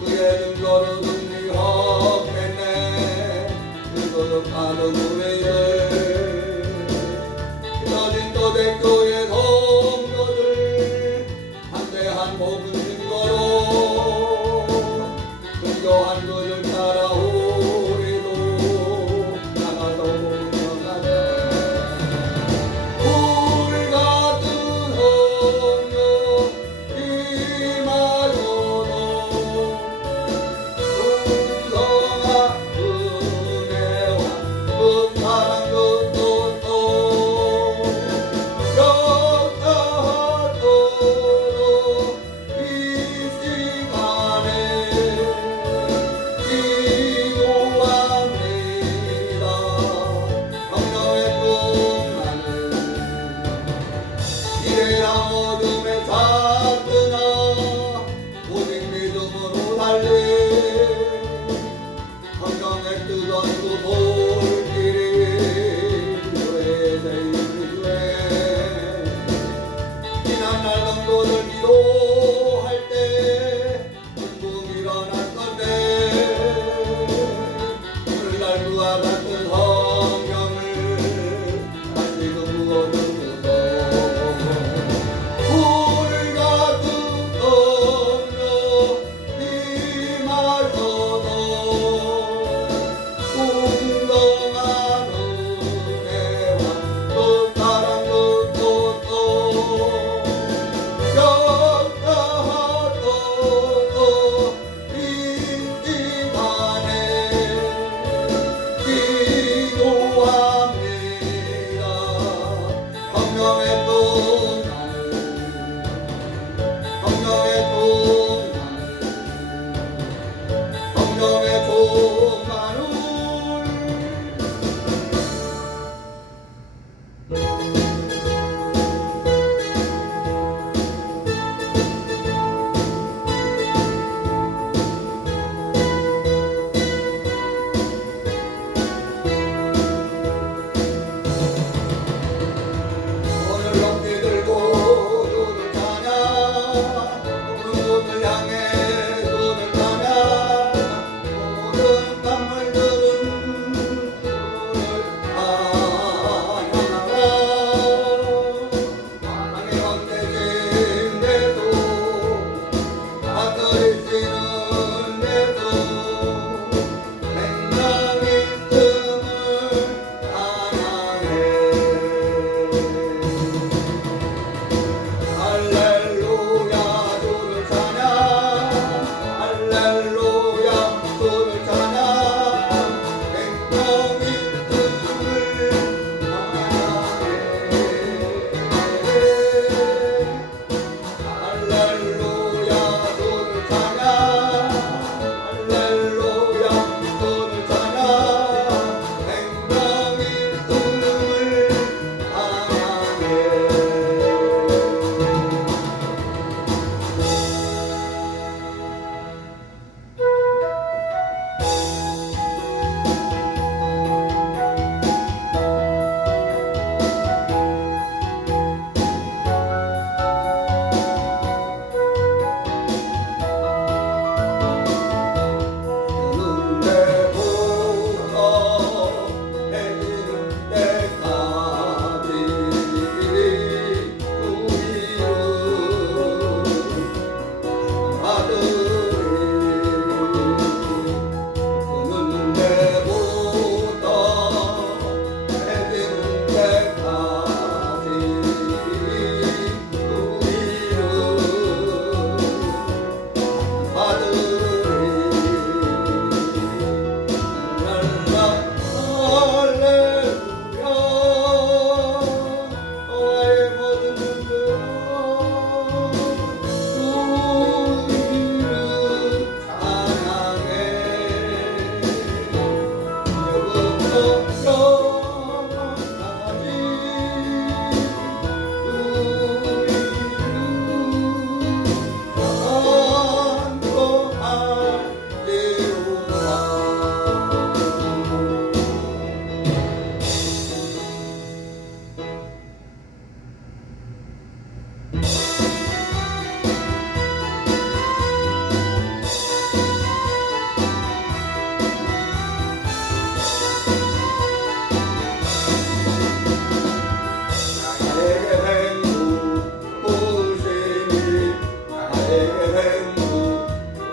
그의 눈가로 승리하겠네. 거듭하는 우리를 흩어진 초대교회 성도들 한대한 복음 증거로 근교한 것을 따라 우리도 나가서 공명하자. 불같은 성령 임하소서. 풍성한 은혜와 그 사랑 그 뜻도 역사하도록 이 시간에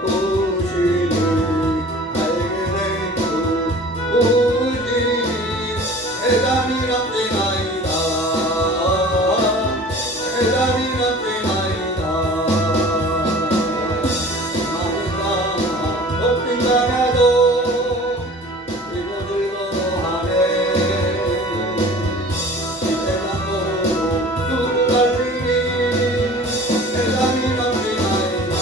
누구시니 알게 된 누구시니 대담이란 때나이다 대담이란 때나이다 많은 땅 높은 땅에도 이곳들고 하네 이세상도 누구 달리니 대담이란 때나이다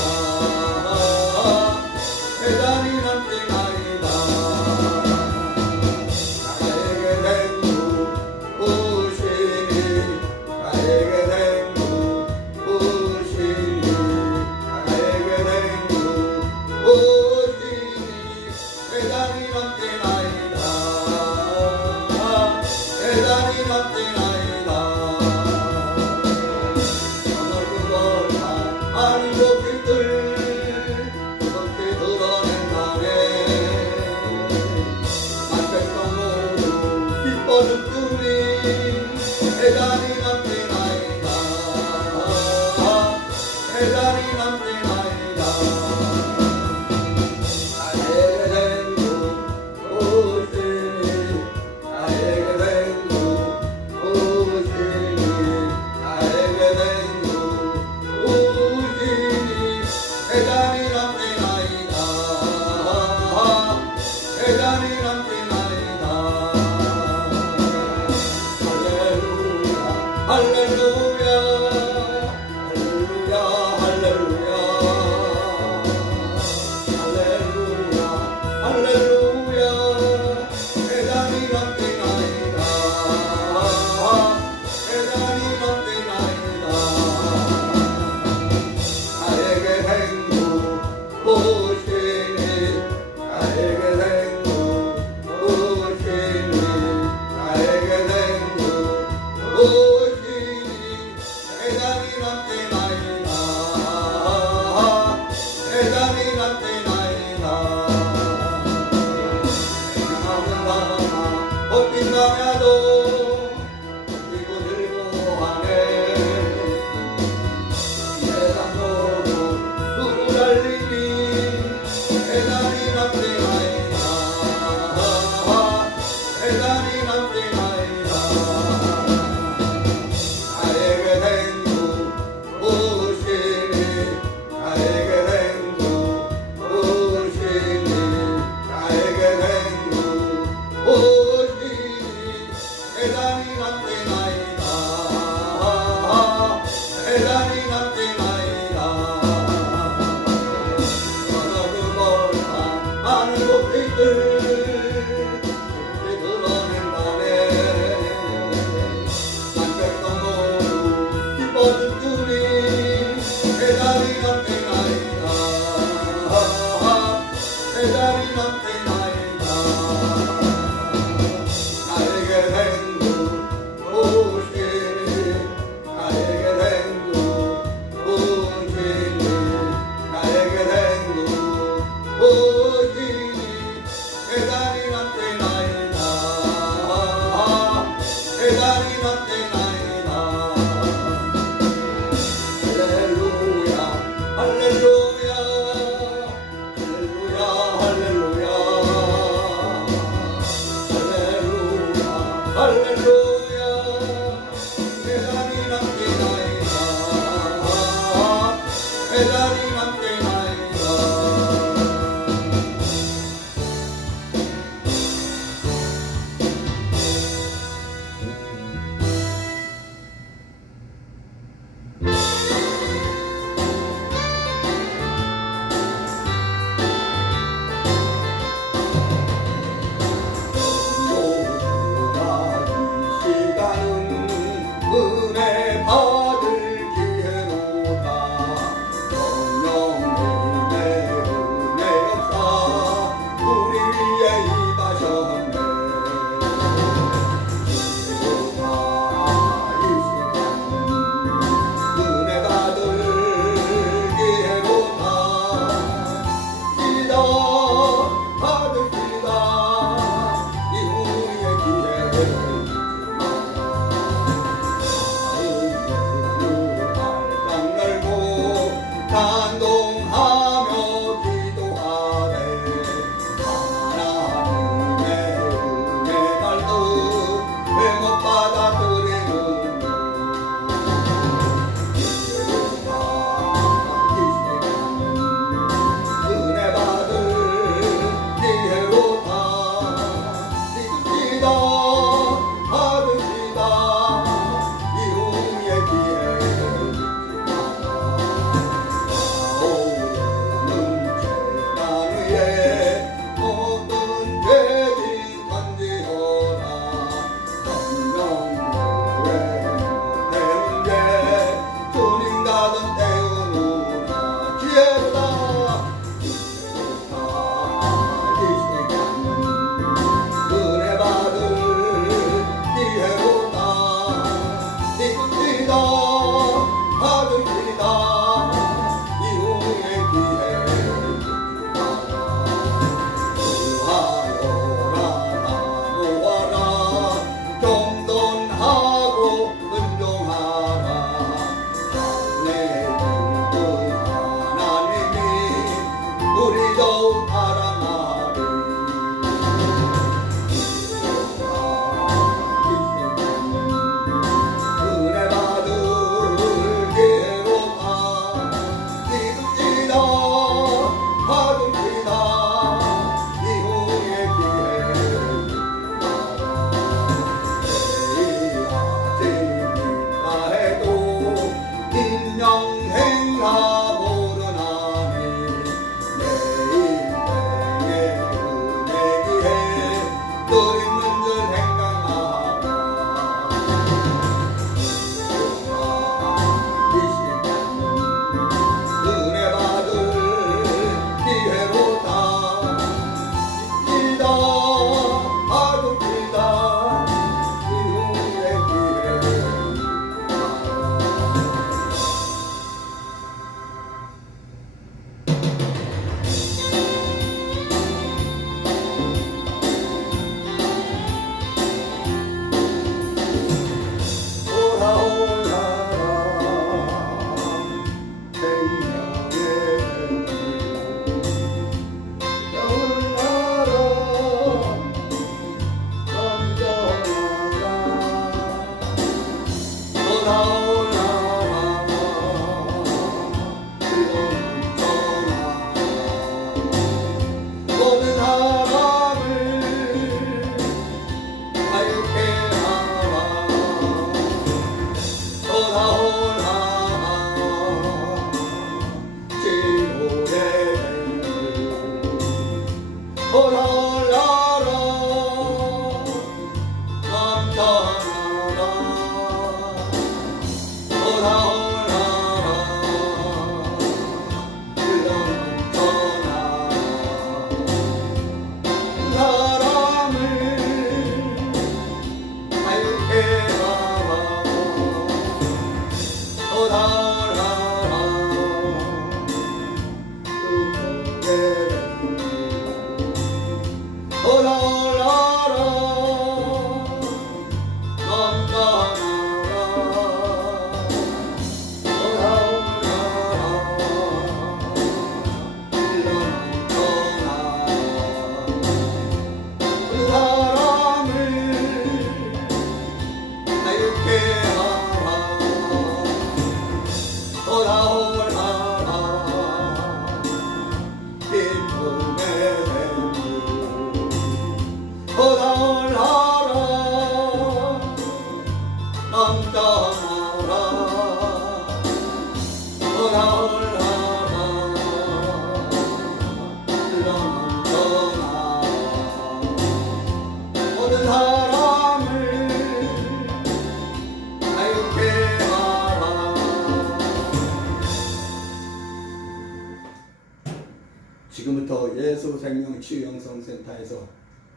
지금부터 예수생명치유영성센터에서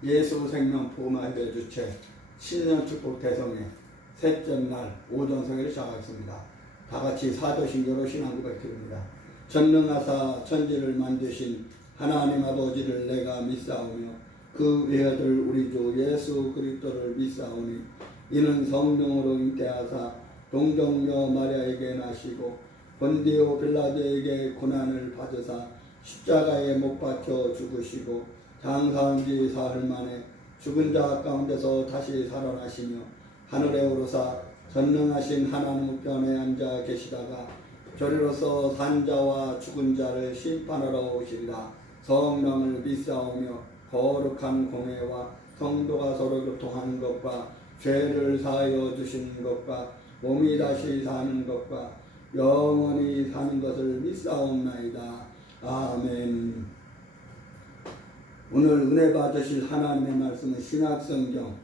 예수생명 복음화협회 주최 신년축복 대성회 셋째 날 오전성회를 시작하겠습니다. 다같이 사도신교로 신앙 고백드립니다. 전능하사 천지를 만드신 하나님 아버지를 내가 믿사오며 그 외아들 우리 주 예수 그리스도를 믿사오니 이는 성령으로 잉태하사 동정녀 마리아에게 나시고 본디오 빌라도에게 고난을 받으사 십자가에 못 박혀 죽으시고 장사한 지 사흘 만에 죽은 자 가운데서 다시 살아나시며 하늘에 오르사 전능하신 하나님 우편에 앉아 계시다가 저리로서 산 자와 죽은 자를 심판하러 오시리라. 성령을 믿사오며 거룩한 공회와 성도가 서로 교통하는 것과 죄를 사하여 주시는 것과 몸이 다시 사는 것과 영원히 사는 것을 믿사옵나이다. 아멘. 오늘 은혜 받으실 하나님의 말씀은 신약성경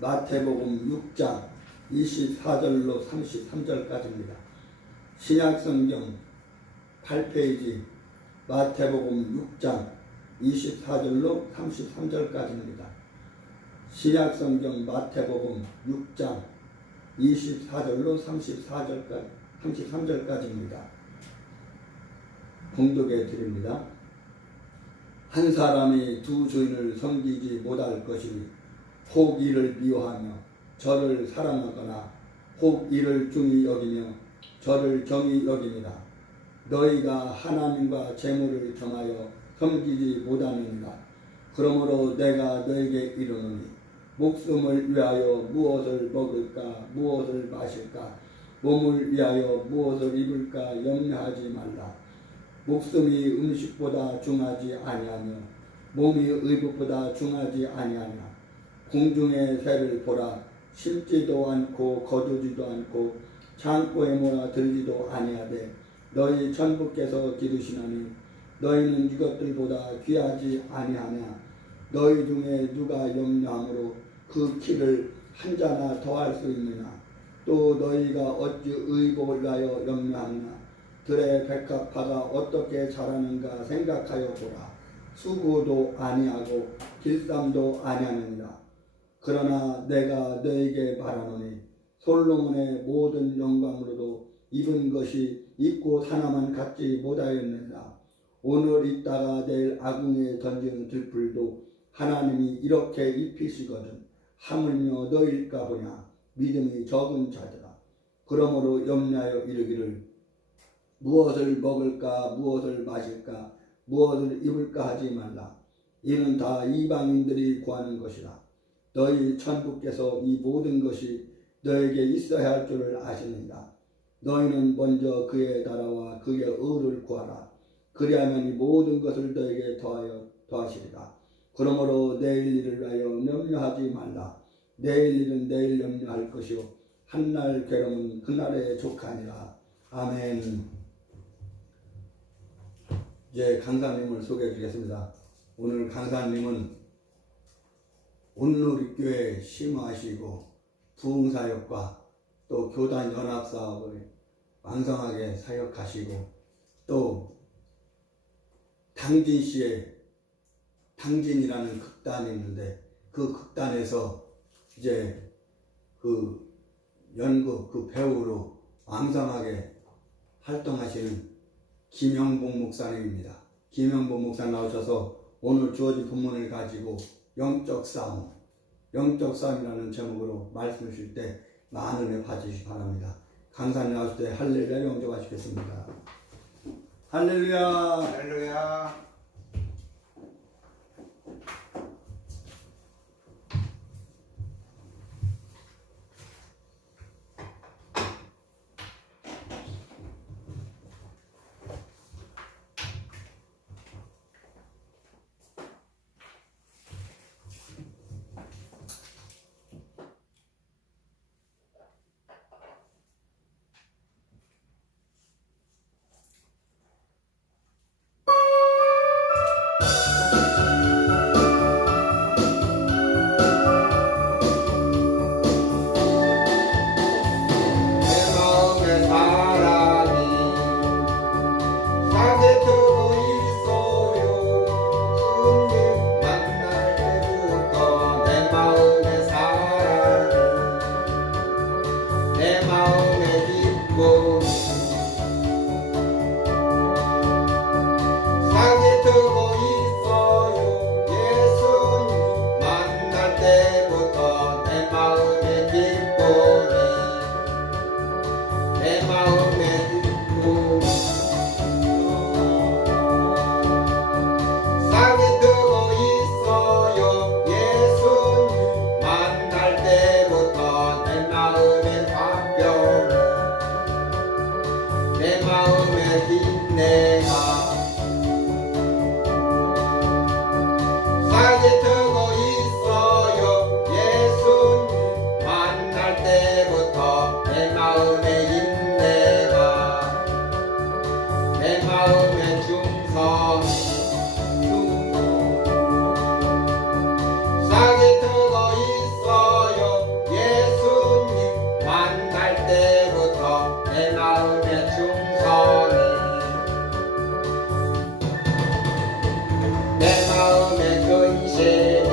마태복음 6장 24절로 33절까지입니다. 신약성경 8페이지 마태복음 6장 24절로 33절까지입니다. 신약성경 마태복음 6장 24절로 33절까지입니다. 봉독해 드립니다. 한 사람이 두 주인을 섬기지 못할 것이니 혹 이를 미워하며 저를 사랑하거나 혹 이를 중히 여기며 저를 정히 여깁니다. 너희가 하나님과 재물을 정하여 섬기지 못하느니라. 그러므로 내가 너에게 이르노니 목숨을 위하여 무엇을 먹을까 무엇을 마실까 몸을 위하여 무엇을 입을까 염려하지 말라. 목숨이 음식보다 중하지 아니하며 몸이 의복보다 중하지 아니하냐. 공중의 새를 보라. 심지도 않고 거두지도 않고 창고에 모아 들지도 아니하되 너희 천부께서 기르시나니 너희는 이것들보다 귀하지 아니하냐. 너희 중에 누가 염려함으로 그 키를 한 자나 더할 수 있느냐. 또 너희가 어찌 의복을 위하여 염려하느냐. 들의 백합화가 어떻게 자라는가 생각하여 보라. 수고도 아니하고 길쌈도 아니하느니라. 그러나 내가 너에게 말하노니 솔로몬의 모든 영광으로도 입은 것이 입고 하나만 갖지 못하였느니라. 오늘 있다가 내일 아궁이에 던지는 들풀도 하나님이 이렇게 입히시거든 하물며 너희일까 보냐. 믿음이 적은 자들아. 그러므로 염려하여 이르기를 무엇을 먹을까 무엇을 마실까 무엇을 입을까 하지 말라. 이는 다 이방인들이 구하는 것이라. 너희 천부께서 이 모든 것이 너에게 있어야 할 줄을 아시느니라. 너희는 먼저 그의 나라와 그의 의를 구하라. 그리하면 이 모든 것을 너에게 더하시리라. 그러므로 내일 일을 위하여 염려하지 말라. 내일 일은 내일 염려할 것이요 한날 괴로움은 그날에 족하니라. 아멘. 이제 강사님을 소개해 드리겠습니다. 오늘 강사님은 온누리교회 심화하시고 부흥사역과 또 교단 연합사업을 왕성하게 사역하시고 또 당진시에 당진이라는 극단이 있는데 그 극단에서 이제 그 연극 그 배우로 왕성하게 활동하시는 김영복 목사님입니다. 김영복 목사 나오셔서 오늘 주어진 본문을 가지고 영적 싸움이라는 제목으로 말씀을 주실 때 많은 은혜 받으시기 바랍니다. 강사님 나오실 때 할렐루야 영접하시겠습니다. 할렐루야. 할렐루야. 두고 있어요. 예수님 만날 때부터 내 마음의 기쁨이 내 마음의 기쁨이 싹이 트고 있어요. 예수님 만날 때부터 내 마음의 화평 내 마음의 빛내가 싹이 트고 있어요. 예수님 만날 때부터 내 마음의 인내가 내 마음의 충성 싹이 트고 있어요. 예수님 만날 때부터 내 마음의 충성이 내 마음의 근심이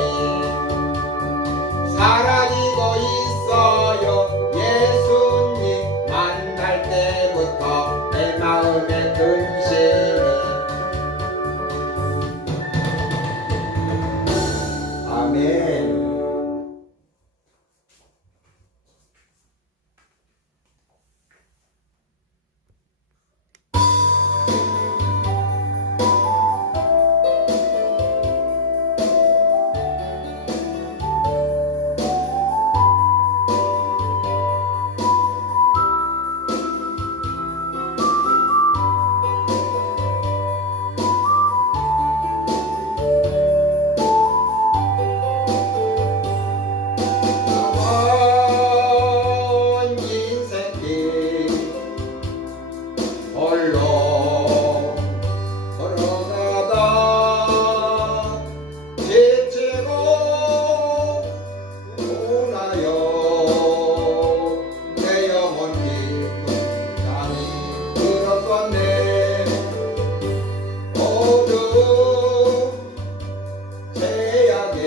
사라지고 있어요. 예수님 만날 때부터 내 마음의 근심이 아멘. 남은 인생길 홀로 걸어가다 지치고 피곤하여 내 영혼 깊은 잠이 들었었네. 어두운 제약의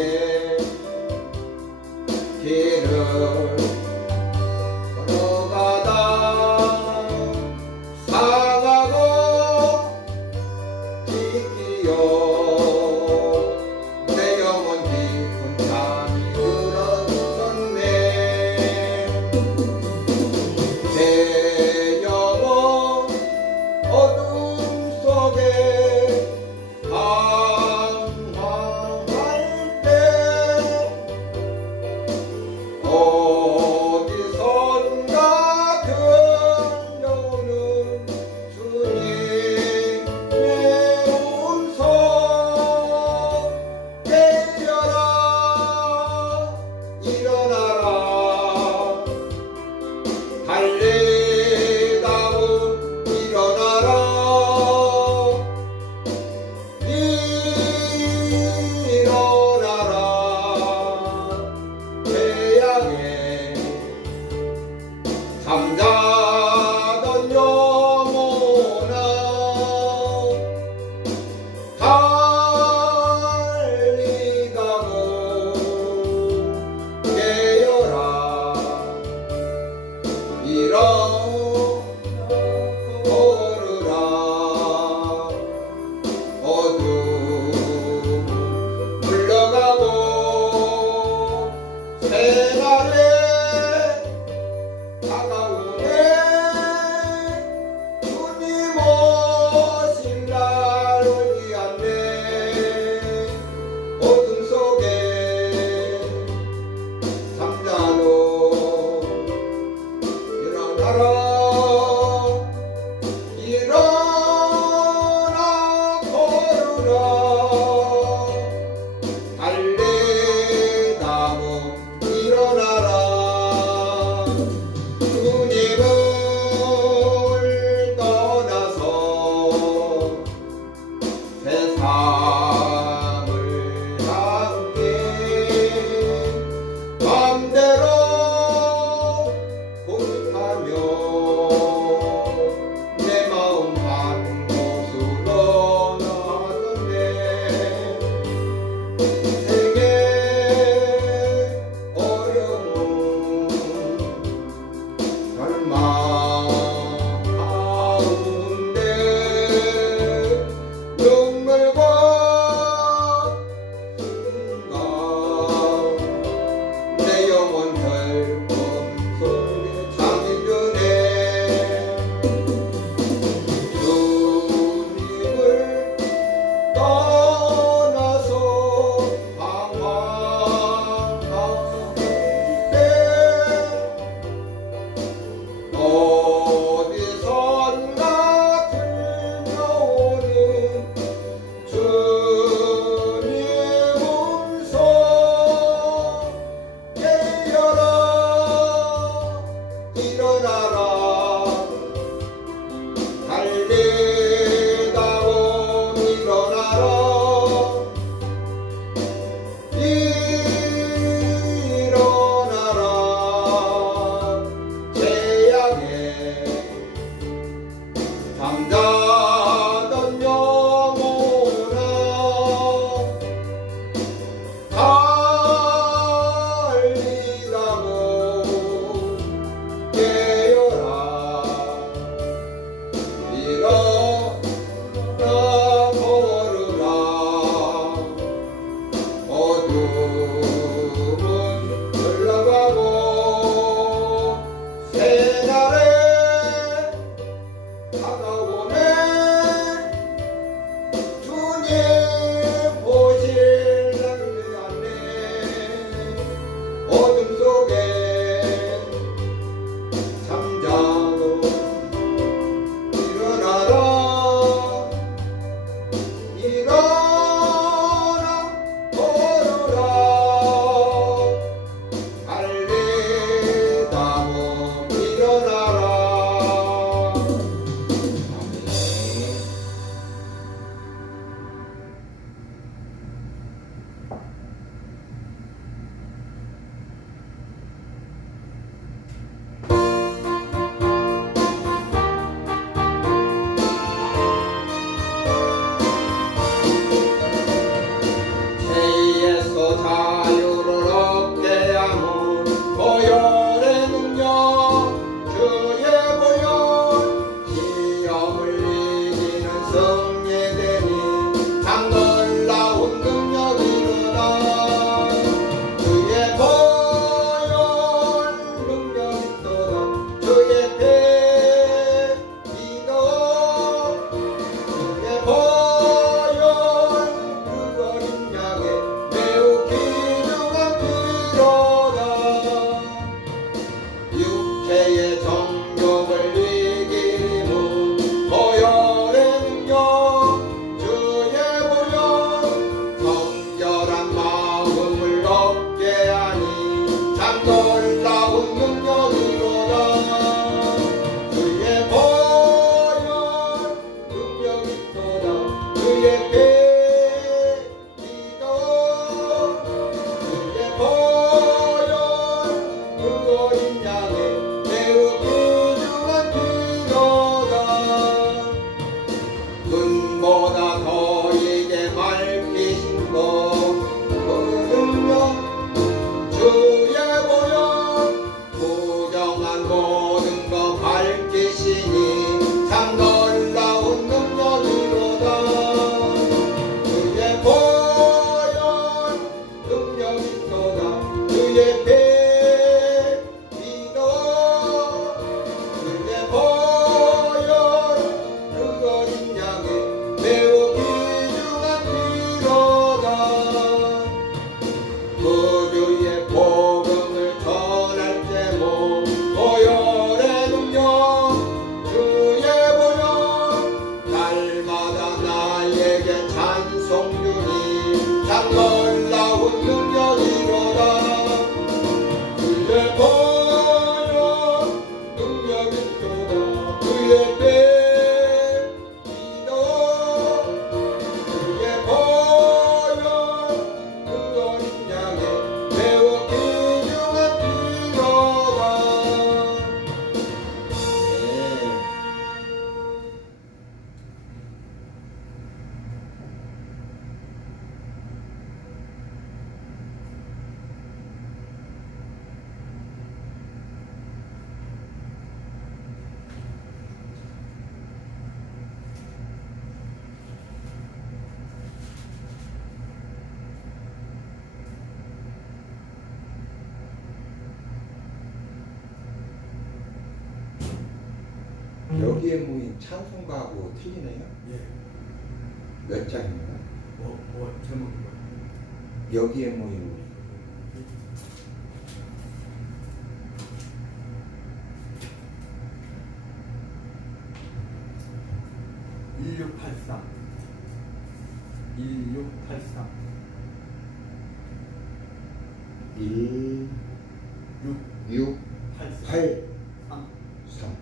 길을 걸어가다 상하고 지키어 내 영혼 깊은 잠이 들었었네. 내 영혼 어둠 속에 방황할 때 어디선가 들려오는 주님의 음성 깨어라 일어나라 달리다오 일어나라 일어나라 태양에 잠자던 영혼아 달리다오 깨어라 일어나거라 어둠 물러가고 새날에 다가오네. 주님 오실 날을 위하네. 어둠 속에 잠자도 일어나라 일어나 걸으라 달리다오 일어나라 주님을 떠나서 세상을 향해 맘대로 고집하며 내 마음 한 곳으로 나왔네. 인생의 어려움 절망 가운데 눈물과 배기도 그의 보혈 그 어린 양의 매우 귀중한 피로다 눈보다 더 이게 밝히신 것 그 능력 주의 보혈 부정한 모든 것 밝히시니 참 놀라운 능력이로다 주의 보혈 능력이로다 주의 배기도 주의 보혈 그 어린 양의 매우 귀중한 피로다 구주의 복음을 전할 때모 보혈의 능력 주의 보혈 날마다 나에게 찬송 주니 참 놀라운 능력이로다 주의 보혈 능력이로다 주의 배기도 주의 보혈 그 어린 양의 매우 귀중한 피로다 여기에 모인 찬송가하고 틀리네요. 예. 몇 장입니까? 제목이 뭐예요? 여기에 모인 1683 1683 1, 6 6, 8 8, 3 3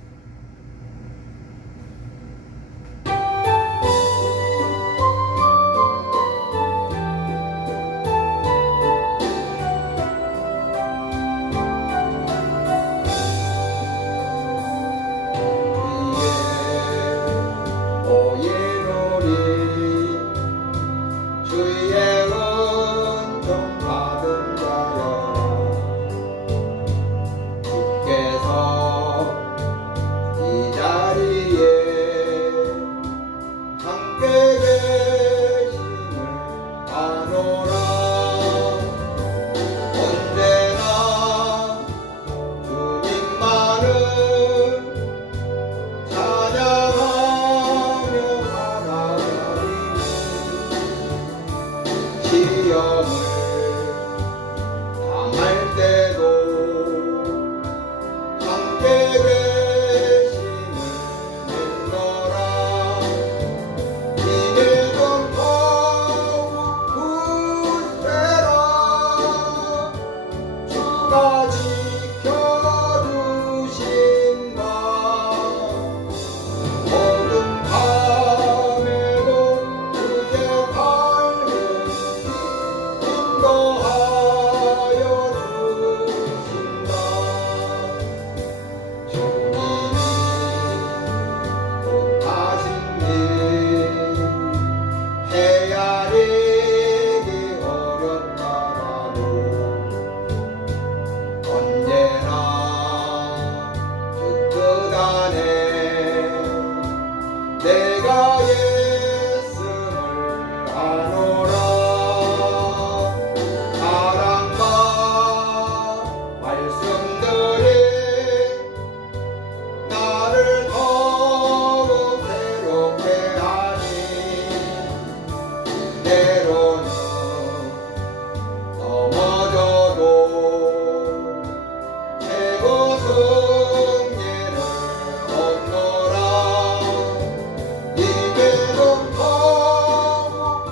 주의 은총 받은 자여 주께서 이 자리에 함께 계심을 아노라 언제나 주님만을 찬양하며 바라보니 시험을 당할 때도 함께 계심을 믿노라 이게 좀 더욱 굳세라 주가 지켜주신다 어두운 밤에도 주의 밝은 인도하여 주신다 주님이 뜻하신 일 헤아리기 어렵다라도 언제나 주 뜻 안에 내가 예수를 아노라 사랑과 말씀들이 나를 더욱 새롭게 하니 때로는 넘어져도 최고 승리를 얻노라 이게 좀 더욱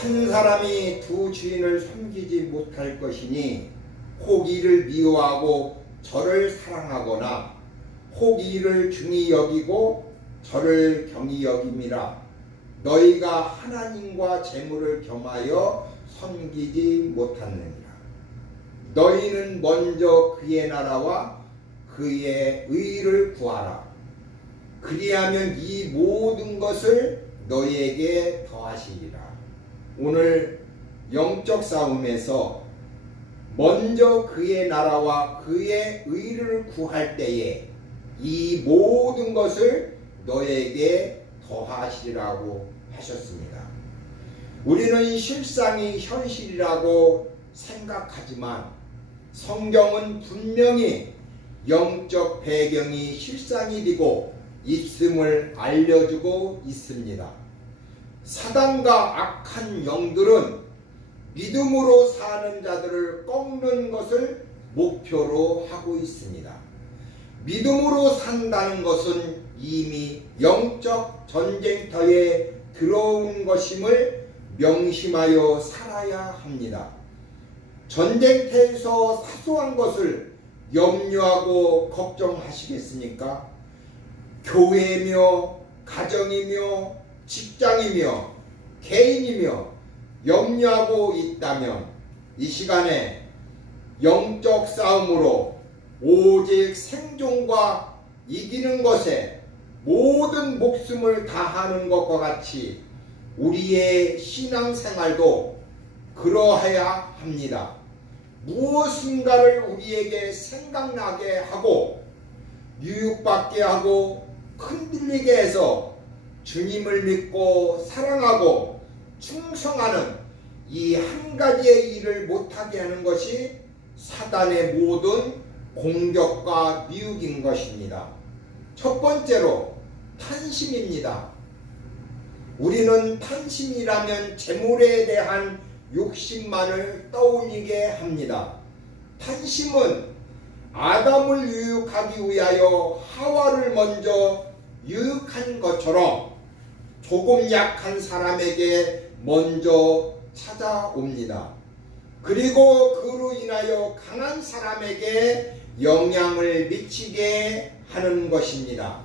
한 사람이 두 주인을 섬기지 못할 것이니 혹 이를 미워하고 저를 사랑하거나 혹 이를 중히 여기고 저를 경히 여김이라. 너희가 하나님과 재물을 겸하여 섬기지 못하느니라. 너희는 먼저 그의 나라와 그의 의를 구하라. 그리하면 이 모든 것을 너희에게 더하시리라. 오늘 영적 싸움에서 먼저 그의 나라와 그의 의를 구할 때에 이 모든 것을 너희에게 더하시리라고 하셨습니다. 우리는 실상이 현실이라고 생각하지만 성경은 분명히 영적 배경이 실상이 되고 있음을 알려주고 있습니다. 사단과 악한 영들은 믿음으로 사는 자들을 꺾는 것을 목표로 하고 있습니다. 믿음으로 산다는 것은 이미 영적 전쟁터에 들어온 것임을 명심하여 살아야 합니다. 전쟁터에서 사소한 것을 염려하고 걱정하시겠습니까? 교회며 가정이며 직장이며 개인이며 염려하고 있다면 이 시간에 영적 싸움으로 오직 생존과 이기는 것에 모든 목숨을 다하는 것과 같이 우리의 신앙생활도 그러해야 합니다. 무엇인가를 우리에게 생각나게 하고 유혹받게 하고 흔들리게 해서 주님을 믿고 사랑하고 충성하는 이 한 가지의 일을 못하게 하는 것이 사단의 모든 공격과 미혹인 것입니다. 첫 번째로 탐심입니다. 우리는 탐심이라면 재물에 대한 욕심만을 떠올리게 합니다. 탐심은 아담을 유혹하기 위하여 하와를 먼저 유혹한 것처럼 조금 약한 사람에게 먼저 찾아옵니다. 그리고 그로 인하여 강한 사람에게 영향을 미치게 하는 것입니다.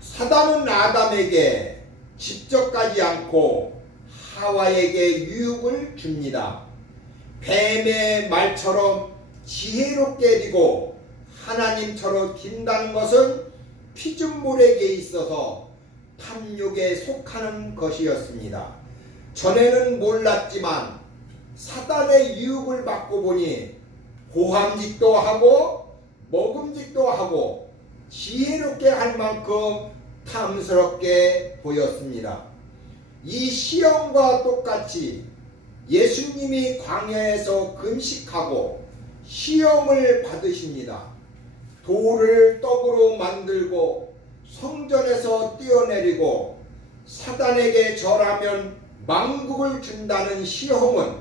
사단은 아담에게 직접 가지 않고 하와에게 유혹을 줍니다. 뱀의 말처럼 지혜롭게 되고 하나님처럼 딘다는 것은 피조물에게 있어서 탐욕에 속하는 것이었습니다. 전에는 몰랐지만 사단의 유혹을 받고 보니 호함직도 하고 먹음직도 하고 지혜롭게 할 만큼 탐스럽게 보였습니다. 이 시험과 똑같이 예수님이 광야에서 금식하고 시험을 받으십니다. 돌을 떡으로 만들고 성전에서 뛰어내리고 사단에게 절하면 만국을 준다는 시험은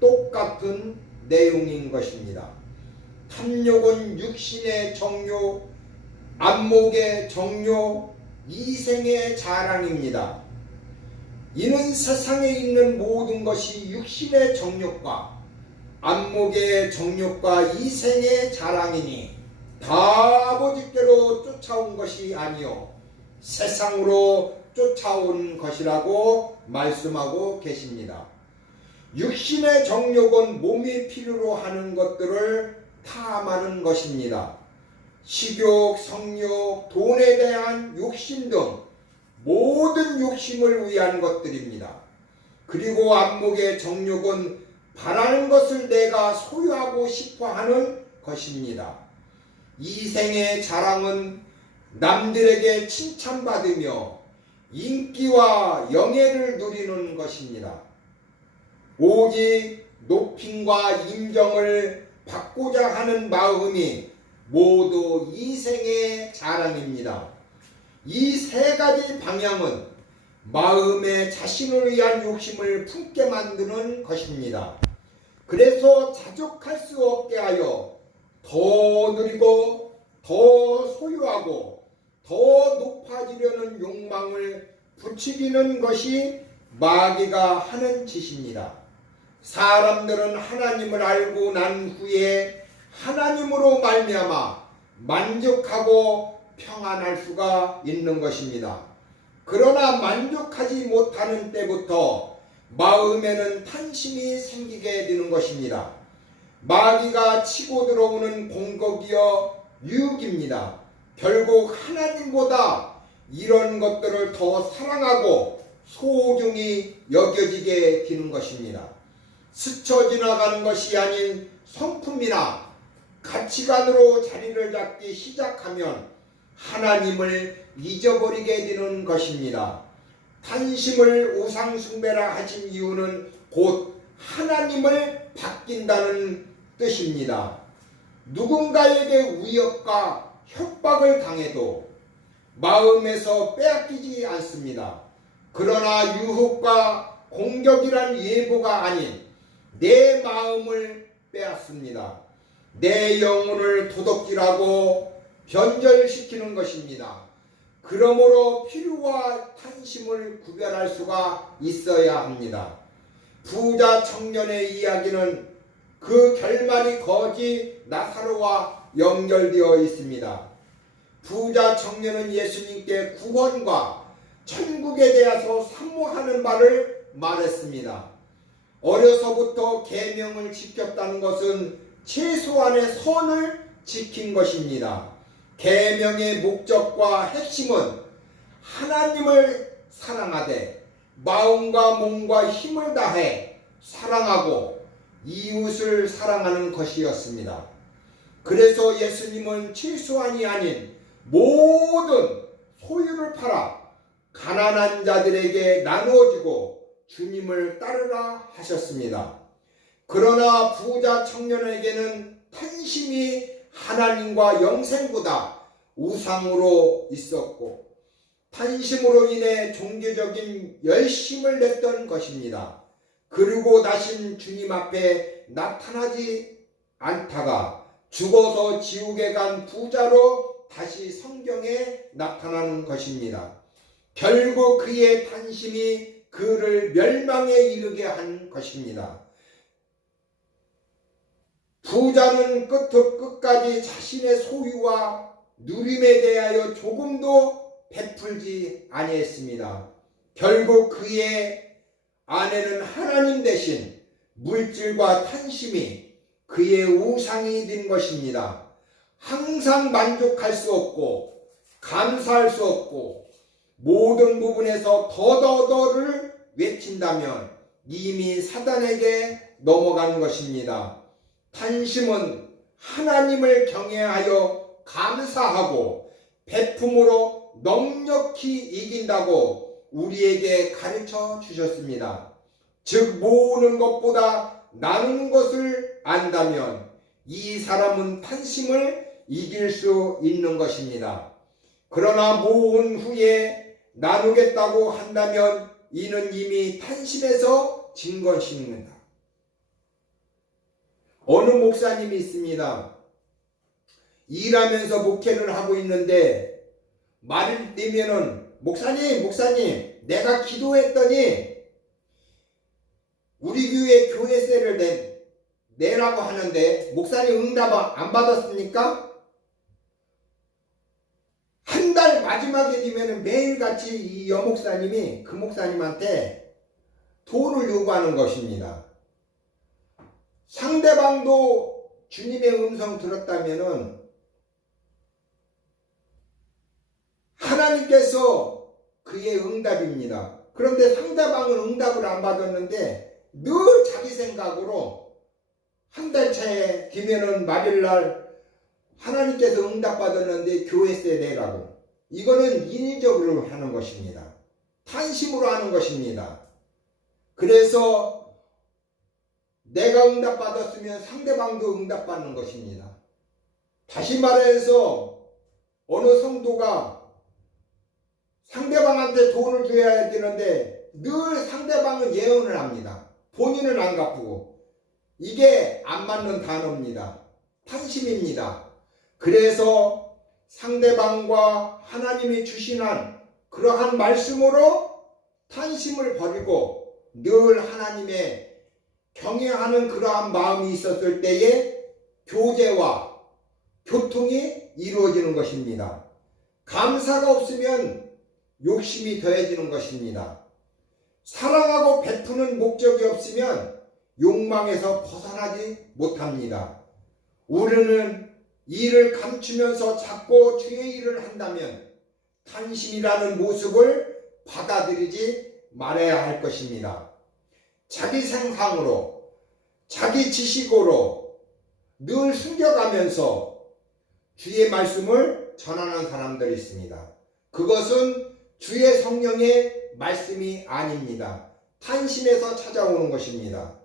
똑같은 내용인 것입니다. 탐욕은 육신의 정욕, 안목의 정욕, 이생의 자랑입니다. 이는 세상에 있는 모든 것이 육신의 정욕과 안목의 정욕과 이생의 자랑이니 다 아버지께로 쫓아온 것이 아니요 세상으로 쫓아온 것이라고 말씀하고 계십니다. 육신의 정욕은 몸이 필요로 하는 것들을 탐하는 것입니다. 식욕, 성욕, 돈에 대한 욕심 등 모든 욕심을 위한 것들입니다. 그리고 안목의 정욕은 바라는 것을 내가 소유하고 싶어하는 것입니다. 이생의 자랑은 남들에게 칭찬받으며 인기와 영예를 누리는 것입니다. 오직 높임과 인정을 받고자 하는 마음이 모두 이생의 자랑입니다. 이 세 가지 방향은 마음의 자신을 위한 욕심을 품게 만드는 것입니다. 그래서 자족할 수 없게 하여 더 누리고 더 소유하고 더 높아지려는 욕망을 부추기는 것이 마귀가 하는 짓입니다. 사람들은 하나님을 알고 난 후에 하나님으로 말미암아 만족하고 평안할 수가 있는 것입니다. 그러나 만족하지 못하는 때부터 마음에는 탄심이 생기게 되는 것입니다. 마귀가 치고 들어오는 공격이여 유혹입니다. 결국 하나님보다 이런 것들을 더 사랑하고 소중히 여겨지게 되는 것입니다. 스쳐 지나가는 것이 아닌 성품이나 가치관으로 자리를 잡기 시작하면 하나님을 잊어버리게 되는 것입니다. 탄심을 우상숭배라 하신 이유는 곧 하나님을 바뀐다는 뜻입니다. 누군가에게 위협과 협박을 당해도 마음에서 빼앗기지 않습니다. 그러나 유혹과 공격이란 예보가 아닌 내 마음을 빼앗습니다. 내 영혼을 도둑질하고 변절시키는 것입니다. 그러므로 필요와 탄심을 구별할 수가 있어야 합니다. 부자 청년의 이야기는 그 결말이 거지 나사로와 연결되어 있습니다. 부자 청년은 예수님께 구원과 천국에 대해서 사모하는 바를 말했습니다. 어려서부터 계명을 지켰다는 것은 최소한의 선을 지킨 것입니다. 계명의 목적과 핵심은 하나님을 사랑하되 마음과 몸과 힘을 다해 사랑하고 이웃을 사랑하는 것이었습니다. 그래서 예수님은 최소한이 아닌 모든 소유를 팔아 가난한 자들에게 나누어주고 주님을 따르라 하셨습니다. 그러나 부자 청년에게는 탄심이 하나님과 영생보다 우상으로 있었고 탄심으로 인해 종교적인 열심을 냈던 것입니다. 그리고 다신 주님 앞에 나타나지 않다가 죽어서 지옥에 간 부자로 다시 성경에 나타나는 것입니다. 결국 그의 탄심이 그를 멸망에 이르게 한 것입니다. 부자는 끝까지 자신의 소유와 누림에 대하여 조금도 베풀지 아니했습니다. 결국 그의 아내는 하나님 대신 물질과 탄심이 그의 우상이 된 것입니다. 항상 만족할 수 없고 감사할 수 없고 모든 부분에서 더더더를 외친다면 이미 사단에게 넘어간 것입니다. 탄심은 하나님을 경외하여 감사하고 베품으로 넉넉히 이긴다고 우리에게 가르쳐 주셨습니다. 즉 모으는 것보다 나누는 것을 안다면 이 사람은 탄심을 이길 수 있는 것입니다. 그러나 모은 후에 나누겠다고 한다면 이는 이미 탄심에서 진 것입니다. 어느 목사님이 있습니다. 일하면서 목회를 하고 있는데 말을 내면은 목사님 내가 기도했더니 우리 교회 교회세를 내라고 하는데 목사님 응답 안 받았습니까? 한 달 마지막에 되면 매일같이 이 여목사님이 그 목사님한테 돈을 요구하는 것입니다. 상대방도 주님의 음성 들었다면은 하나님께서 그의 응답입니다. 그런데 상대방은 응답을 안 받았는데 늘 자기 생각으로 한 달 차에 되면은 말일날 하나님께서 응답받았는데 교회세 내라고. 이거는 인위적으로 하는 것입니다. 탄심으로 하는 것입니다. 그래서 내가 응답받았으면 상대방도 응답받는 것입니다. 다시 말해서 어느 성도가 상대방한테 돈을 줘야 되는데 늘 상대방은 예언을 합니다. 본인은 안 갚고. 이게 안 맞는 단어입니다. 탄심입니다. 그래서 상대방과 하나님이 주신 한 그러한 말씀으로 탄심 판심을 버리고 늘 하나님의 경외하는 그러한 마음이 있었을 때에 교제와 교통이 이루어지는 것입니다. 감사가 없으면 욕심이 더해지는 것입니다. 사랑하고 베푸는 목적이 없으면 욕망에서 벗어나지 못합니다. 우리는 일을 감추면서 자꾸 주의 일을 한다면 탄심이라는 모습을 받아들이지 말아야 할 것입니다. 자기 생각으로, 자기 지식으로 늘 숨겨가면서 주의 말씀을 전하는 사람들이 있습니다. 그것은 주의 성령의 말씀이 아닙니다. 탄심에서 찾아오는 것입니다.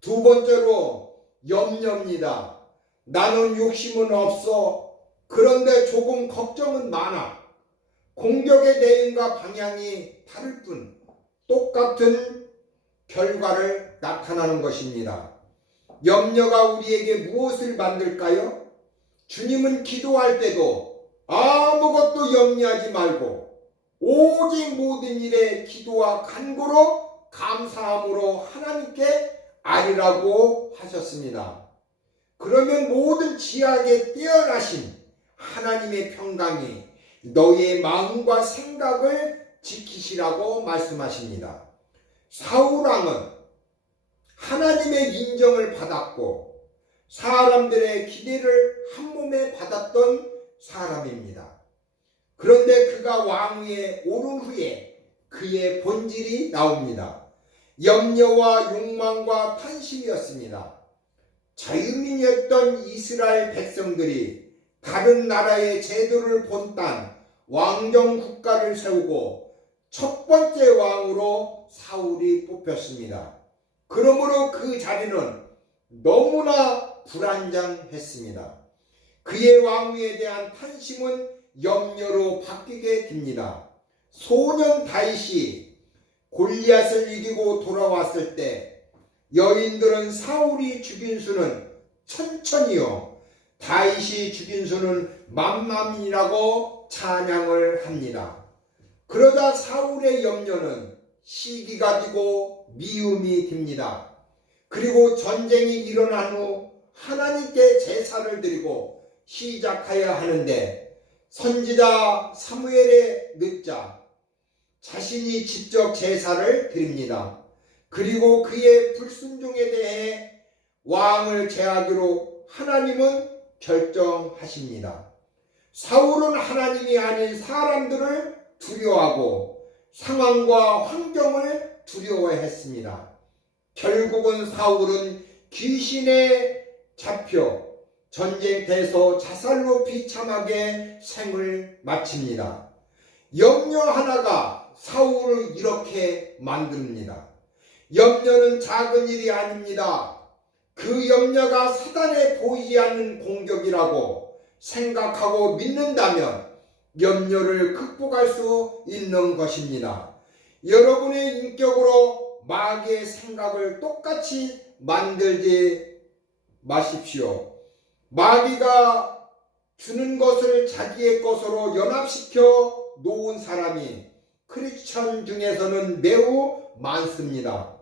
두 번째로 염려입니다. 나는 욕심은 없어. 그런데 조금 걱정은 많아. 공격의 내용과 방향이 다를 뿐 똑같은 결과를 나타나는 것입니다. 염려가 우리에게 무엇을 만들까요? 주님은 기도할 때도 아무것도 염려하지 말고 오직 모든 일에 기도와 간구로 감사함으로 하나님께 아뢰라고 하셨습니다. 그러면 모든 지각에 뛰어나신 하나님의 평강이 너희의 마음과 생각을 지키시라고 말씀하십니다. 사울왕은 하나님의 인정을 받았고 사람들의 기대를 한몸에 받았던 사람입니다. 그런데 그가 왕위에 오른 후에 그의 본질이 나옵니다. 염려와 욕망과 탄심이었습니다. 자유민이었던 이스라엘 백성들이 다른 나라의 제도를 본딴 왕정 국가를 세우고 첫 번째 왕으로 사울이 뽑혔습니다. 그러므로 그 자리는 너무나 불안정했습니다. 그의 왕위에 대한 탄심은 염려로 바뀌게 됩니다. 소년 다윗이 골리앗을 이기고 돌아왔을 때 여인들은 사울이 죽인 수는 1000이요 다윗이 죽인 수는 만만이라고 찬양을 합니다. 그러다 사울의 염려는 시기가 되고 미움이 됩니다. 그리고 전쟁이 일어난 후 하나님께 제사를 드리고 시작하여야 하는데 선지자 사무엘에 늦자 자신이 직접 제사를 드립니다. 그리고 그의 불순종에 대해 왕을 제하기로 하나님은 결정하십니다. 사울은 하나님이 아닌 사람들을 두려워하고 상황과 환경을 두려워했습니다. 결국은 사울은 귀신에 잡혀 전쟁터에서 자살로 비참하게 생을 마칩니다. 염려 하나가 사울을 이렇게 만듭니다. 염려는 작은 일이 아닙니다. 그 염려가 사단에 보이지 않는 공격이라고 생각하고 믿는다면 염려를 극복할 수 있는 것입니다. 여러분의 인격으로 마귀의 생각을 똑같이 만들지 마십시오. 마귀가 주는 것을 자기의 것으로 연합시켜 놓은 사람이 크리스천 중에서는 매우 많습니다.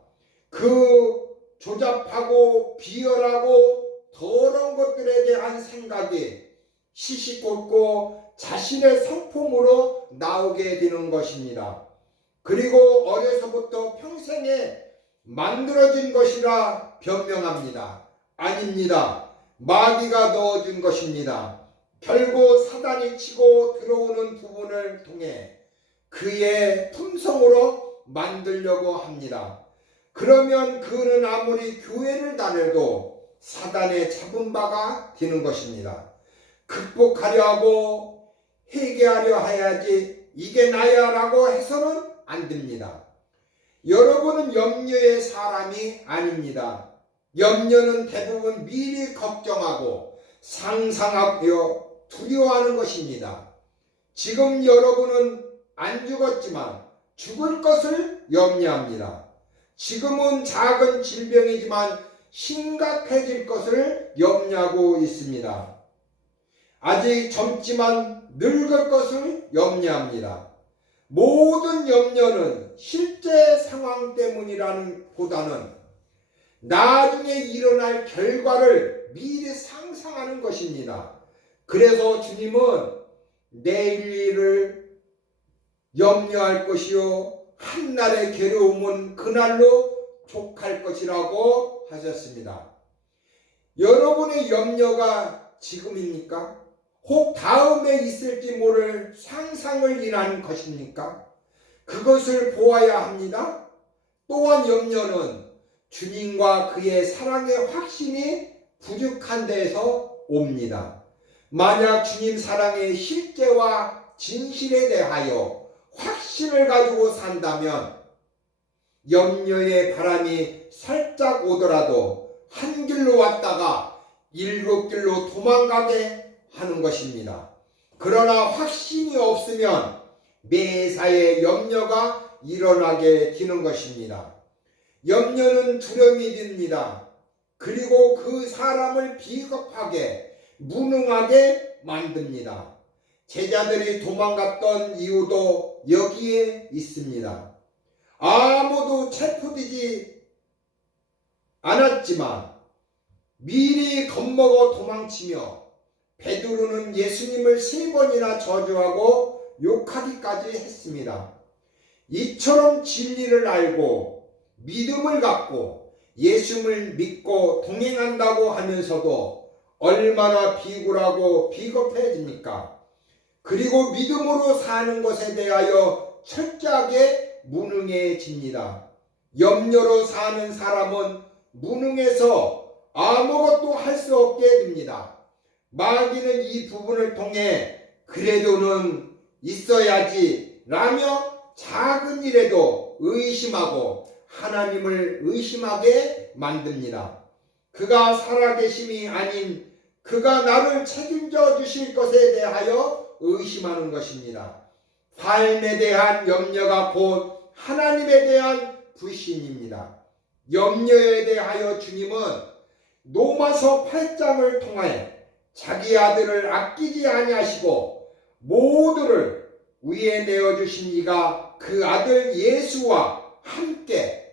그 조잡하고 비열하고 더러운 것들에 대한 생각이 시시콜콜 자신의 성품으로 나오게 되는 것입니다. 그리고 어려서부터 평생에 만들어진 것이라 변명합니다. 아닙니다. 마귀가 넣어준 것입니다. 결국 사단이 치고 들어오는 부분을 통해 그의 품성으로 만들려고 합니다. 그러면 그는 아무리 교회를 다녀도 사단의 잡은 바가 되는 것입니다. 극복하려 하고 회개하려 해야지 이게 나야 라고 해서는 안 됩니다. 여러분은 염려의 사람이 아닙니다. 염려는 대부분 미리 걱정하고 상상하며 두려워하는 것입니다. 지금 여러분은 안 죽었지만 죽을 것을 염려합니다. 지금은 작은 질병이지만 심각해질 것을 염려하고 있습니다. 아직 젊지만 늙을 것을 염려합니다. 모든 염려는 실제 상황 때문이라는 보다는 나중에 일어날 결과를 미리 상상하는 것입니다. 그래서 주님은 내일 일을 염려할 것이요 한날의 괴로움은 그날로 족할 것이라고 하셨습니다. 여러분의 염려가 지금입니까? 혹 다음에 있을지 모를 상상을 인한 것입니까? 그것을 보아야 합니다. 또한 염려는 주님과 그의 사랑의 확신이 부족한 데에서 옵니다. 만약 주님 사랑의 실제와 진실에 대하여 확신을 가지고 산다면 염려의 바람이 살짝 오더라도 한 길로 왔다가 7길로 도망가게 하는 것입니다. 그러나 확신이 없으면 매사에 염려가 일어나게 되는 것입니다. 염려는 두려움이 됩니다. 그리고 그 사람을 비겁하게 무능하게 만듭니다. 제자들이 도망갔던 이유도 여기에 있습니다. 아무도 체포되지 않았지만 미리 겁먹어 도망치며 베드로는 예수님을 3번이나 저주하고 욕하기까지 했습니다. 이처럼 진리를 알고 믿음을 갖고 예수님을 믿고 동행한다고 하면서도 얼마나 비굴하고 비겁해집니까? 그리고 믿음으로 사는 것에 대하여 철저하게 무능해집니다. 염려로 사는 사람은 무능해서 아무것도 할 수 없게 됩니다. 마귀는 이 부분을 통해 그래도는 있어야지 라며 작은 일에도 의심하고 하나님을 의심하게 만듭니다. 그가 살아계심이 아닌 그가 나를 책임져 주실 것에 대하여 의심하는 것입니다. 삶에 대한 염려가 곧 하나님에 대한 불신입니다. 염려에 대하여 주님은 로마서 8장을 통하여 자기 아들을 아끼지 아니하시고 모두를 위에 내어주신 이가 그 아들 예수와 함께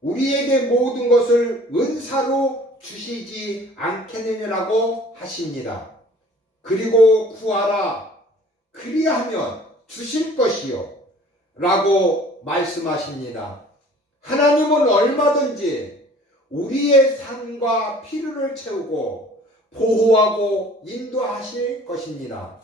우리에게 모든 것을 은사로 주시지 않겠느냐고 하십니다. 그리고 구하라 그리하면 주실 것이요 라고 말씀하십니다. 하나님은 얼마든지 우리의 삶과 필요를 채우고 보호하고 인도하실 것입니다.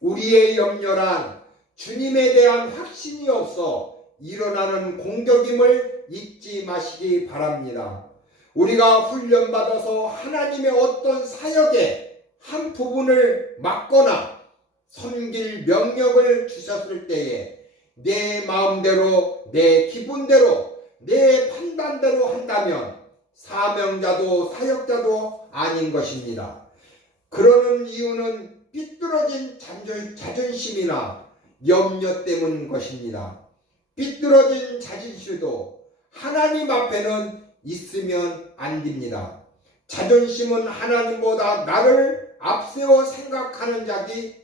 우리의 염려란 주님에 대한 확신이 없어 일어나는 공격임을 잊지 마시기 바랍니다. 우리가 훈련받아서 하나님의 어떤 사역의 한 부분을 맡거나 섬길 명령을 주셨을 때에 내 마음대로 내 기분대로 내 판단대로 한다면 사명자도 사역자도 아닌 것입니다. 그러는 이유는 삐뚤어진 자존심이나 염려 때문인 것입니다. 삐뚤어진 자존심도 하나님 앞에는 있으면 안 됩니다. 자존심은 하나님보다 나를 앞세워 생각하는 자기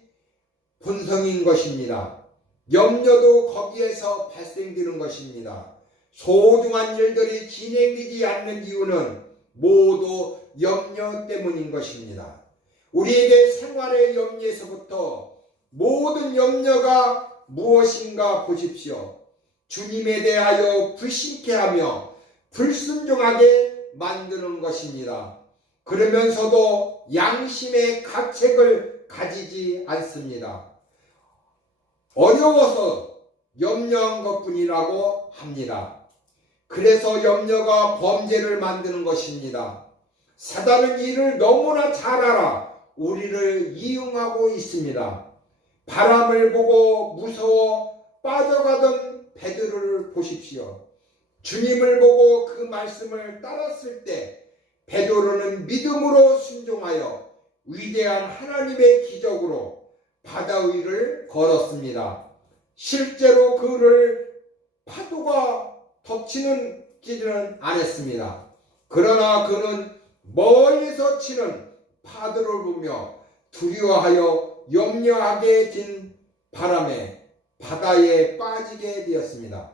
본성인 것입니다. 염려도 거기에서 발생되는 것입니다. 소중한 일들이 진행되지 않는 이유는 모두 염려 때문인 것입니다. 우리에게 생활의 염려에서부터 모든 염려가 무엇인가 보십시오. 주님에 대하여 불신케 하며 불순종하게 만드는 것입니다. 그러면서도 양심의 가책을 가지지 않습니다. 어려워서 염려한 것뿐이라고 합니다. 그래서 염려가 범죄를 만드는 것입니다. 사단은 이를 너무나 잘 알아 우리를 이용하고 있습니다. 바람을 보고 무서워 빠져가던 베드로를 보십시오. 주님을 보고 그 말씀을 따랐을 때 베드로는 믿음으로 순종하여 위대한 하나님의 기적으로 바다 위를 걸었습니다. 실제로 그를 파도가 덮치지는 않았습니다. 그러나 그는 멀리서 치는 파도를 보며 두려워하여 염려하게 된 바람에 바다에 빠지게 되었습니다.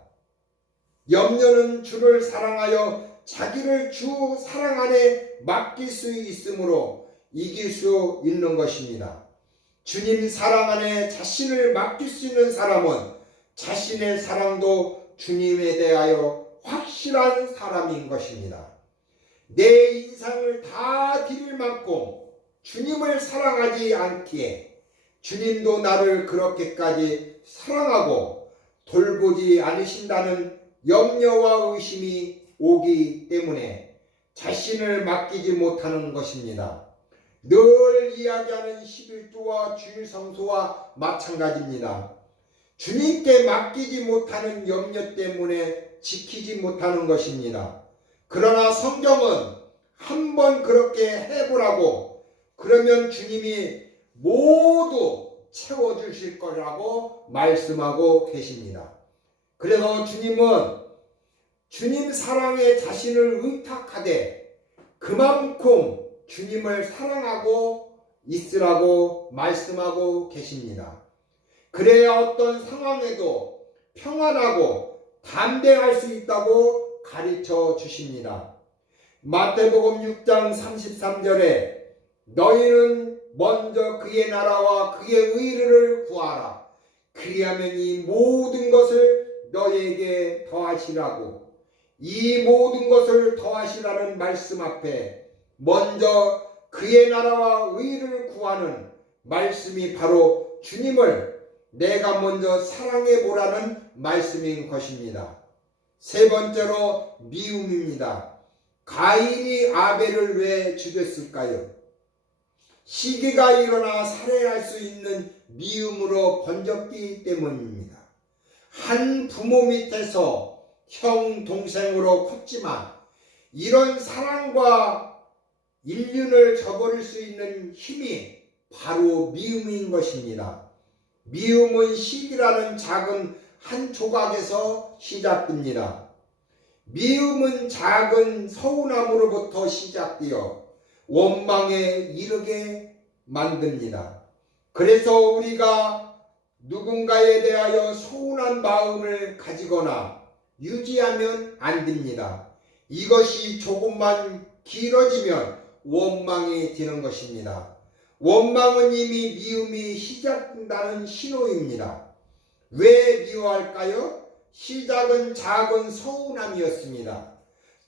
염려는 주를 사랑하여 자기를 주 사랑 안에 맡길 수 있으므로 이길 수 있는 것입니다. 주님 사랑 안에 자신을 맡길 수 있는 사람은 자신의 사랑도 주님에 대하여 확실한 사람인 것입니다. 내 인생을 다 드릴 만큼 주님을 사랑하지 않기에 주님도 나를 그렇게까지 사랑하고 돌보지 않으신다는 염려와 의심이 오기 때문에 자신을 맡기지 못하는 것입니다. 늘 이야기하는 11조와 주일성소와 마찬가지입니다. 주님께 맡기지 못하는 염려 때문에 지키지 못하는 것입니다. 그러나 성경은 한번 그렇게 해보라고, 그러면 주님이 모두 채워주실 거라고 말씀하고 계십니다. 그래서 주님은 주님 사랑에 자신을 의탁하되 그만큼 주님을 사랑하고 있으라고 말씀하고 계십니다. 그래야 어떤 상황에도 평안하고 담대할 수 있다고 가르쳐 주십니다. 마태복음 6장 33절에 너희는 먼저 그의 나라와 그의 의를 구하라. 그리하면 이 모든 것을 너희에게 더하시라고. 이 모든 것을 더하시라는 말씀 앞에 먼저 그의 나라와 의를 구하는 말씀이 바로 주님을 내가 먼저 사랑해 보라는 말씀인 것입니다. 세 번째로 미움입니다. 가인이 아벨을 왜 죽였을까요? 시기가 일어나 살해할 수 있는 미움으로 번졌기 때문입니다. 한 부모 밑에서 형, 동생으로 컸지만 이런 사랑과 인륜을 저버릴 수 있는 힘이 바로 미움인 것입니다. 미움은 시기라는 작은 한 조각에서 시작됩니다. 미움은 작은 서운함으로부터 시작되어 원망에 이르게 만듭니다. 그래서 우리가 누군가에 대하여 서운한 마음을 가지거나 유지하면 안 됩니다. 이것이 조금만 길어지면 원망이 되는 것입니다. 원망은 이미 미움이 시작된다는 신호입니다. 왜 미워할까요? 시작은 작은 서운함이었습니다.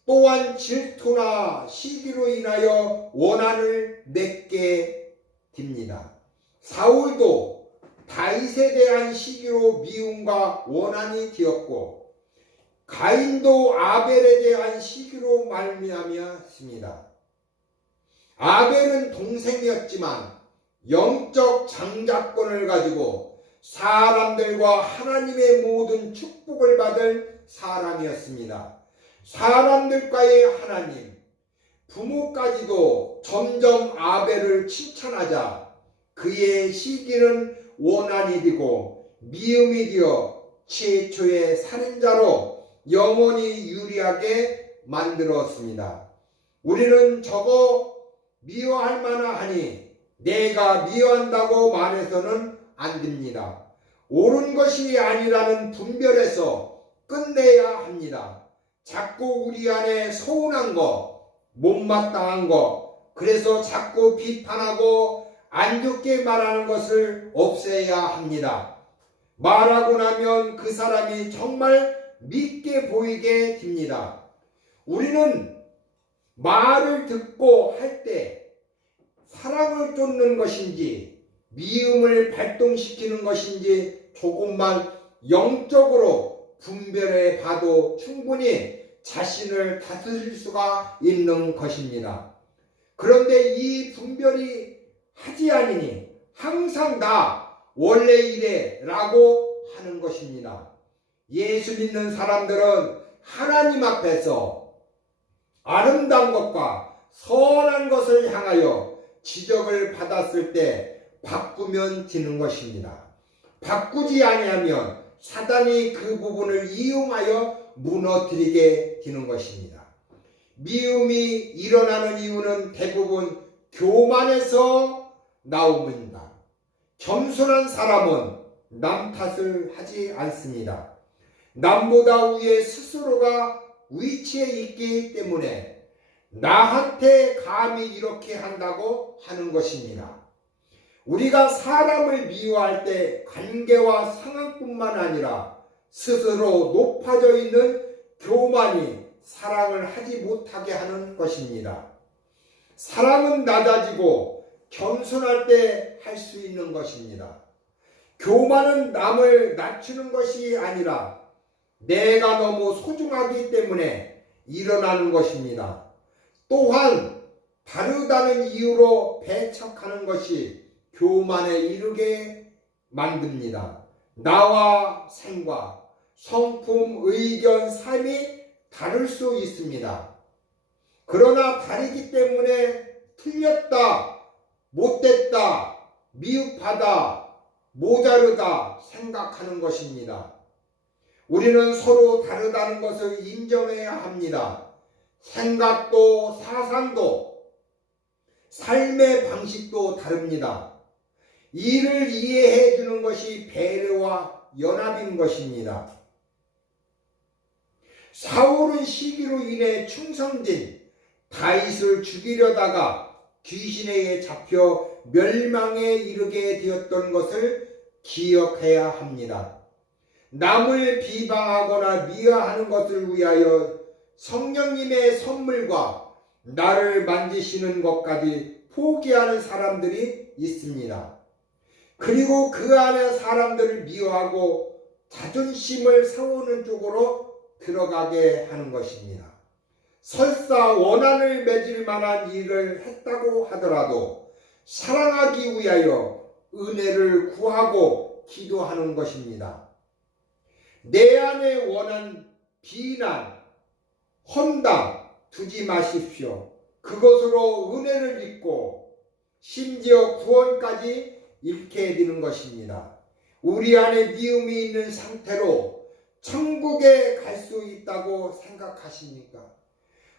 또한 질투나 시기로 인하여 원한을 맺게 됩니다. 사울도 다윗에 대한 시기로 미움과 원한이 되었고 가인도 아벨에 대한 시기로 말미암았습니다. 아벨은 동생이었지만 영적 장자권을 가지고 사람들과 하나님의 모든 축복을 받을 사람이었습니다. 사람들과의 하나님, 부모까지도 점점 아벨을 칭찬하자 그의 시기는 원한이 되고 미움이 되어 최초의 살인자로 영원히 유리하게 만들었습니다. 우리는 저거 미워할 만하니 내가 미워한다고 말해서는 안 됩니다. 옳은 것이 아니라는 분별에서 끝내야 합니다. 자꾸 우리 안에 서운한 거, 못마땅한 거, 그래서 자꾸 비판하고 안 좋게 말하는 것을 없애야 합니다. 말하고 나면 그 사람이 정말 믿게 보이게 됩니다. 우리는 말을 듣고 할 때 사랑을 쫓는 것인지 미움을 발동시키는 것인지 조금만 영적으로 분별해 봐도 충분히 자신을 다스릴 수가 있는 것입니다. 그런데 이 분별이 하지 않으니 항상 나 원래 이래 라고 하는 것입니다. 예수 믿는 사람들은 하나님 앞에서 아름다운 것과 선한 것을 향하여 지적을 받았을 때 바꾸면 되는 것입니다. 바꾸지 아니하면 사단이 그 부분을 이용하여 무너뜨리게 되는 것입니다. 미움이 일어나는 이유는 대부분 교만에서 나옵니다. 겸손한 사람은 남 탓을 하지 않습니다. 남보다 위에 스스로가 위치에 있기 때문에 나한테 감히 이렇게 한다고 하는 것입니다. 우리가 사람을 미워할 때 관계와 상황뿐만 아니라 스스로 높아져 있는 교만이 사랑을 하지 못하게 하는 것입니다. 사랑은 낮아지고 겸손할 때 할 수 있는 것입니다. 교만은 남을 낮추는 것이 아니라 내가 너무 소중하기 때문에 일어나는 것입니다. 또한 다르다는 이유로 배척하는 것이 교만에 이르게 만듭니다. 나와 생각, 성품, 의견, 삶이 다를 수 있습니다. 그러나 다르기 때문에 틀렸다, 못됐다, 미흡하다, 모자르다 생각하는 것입니다. 우리는 서로 다르다는 것을 인정해야 합니다. 생각도 사상도 삶의 방식도 다릅니다. 이를 이해해 주는 것이 배려와 연합인 것입니다. 사울은 시기로 인해 충성진 다윗을 죽이려다가 귀신에 의해 잡혀 멸망에 이르게 되었던 것을 기억해야 합니다. 남을 비방하거나 미워하는 것을 위하여 성령님의 선물과 나를 만지시는 것까지 포기하는 사람들이 있습니다. 그리고 그 안에 사람들을 미워하고 자존심을 세우는 쪽으로 들어가게 하는 것입니다. 설사 원한을 맺을 만한 일을 했다고 하더라도 사랑하기 위하여 은혜를 구하고 기도하는 것입니다. 내 안에 원한, 비난, 헌담 두지 마십시오. 그것으로 은혜를 잊고 심지어 구원까지 잃게 되는 것입니다. 우리 안에 미움이 있는 상태로 천국에 갈 수 있다고 생각하십니까?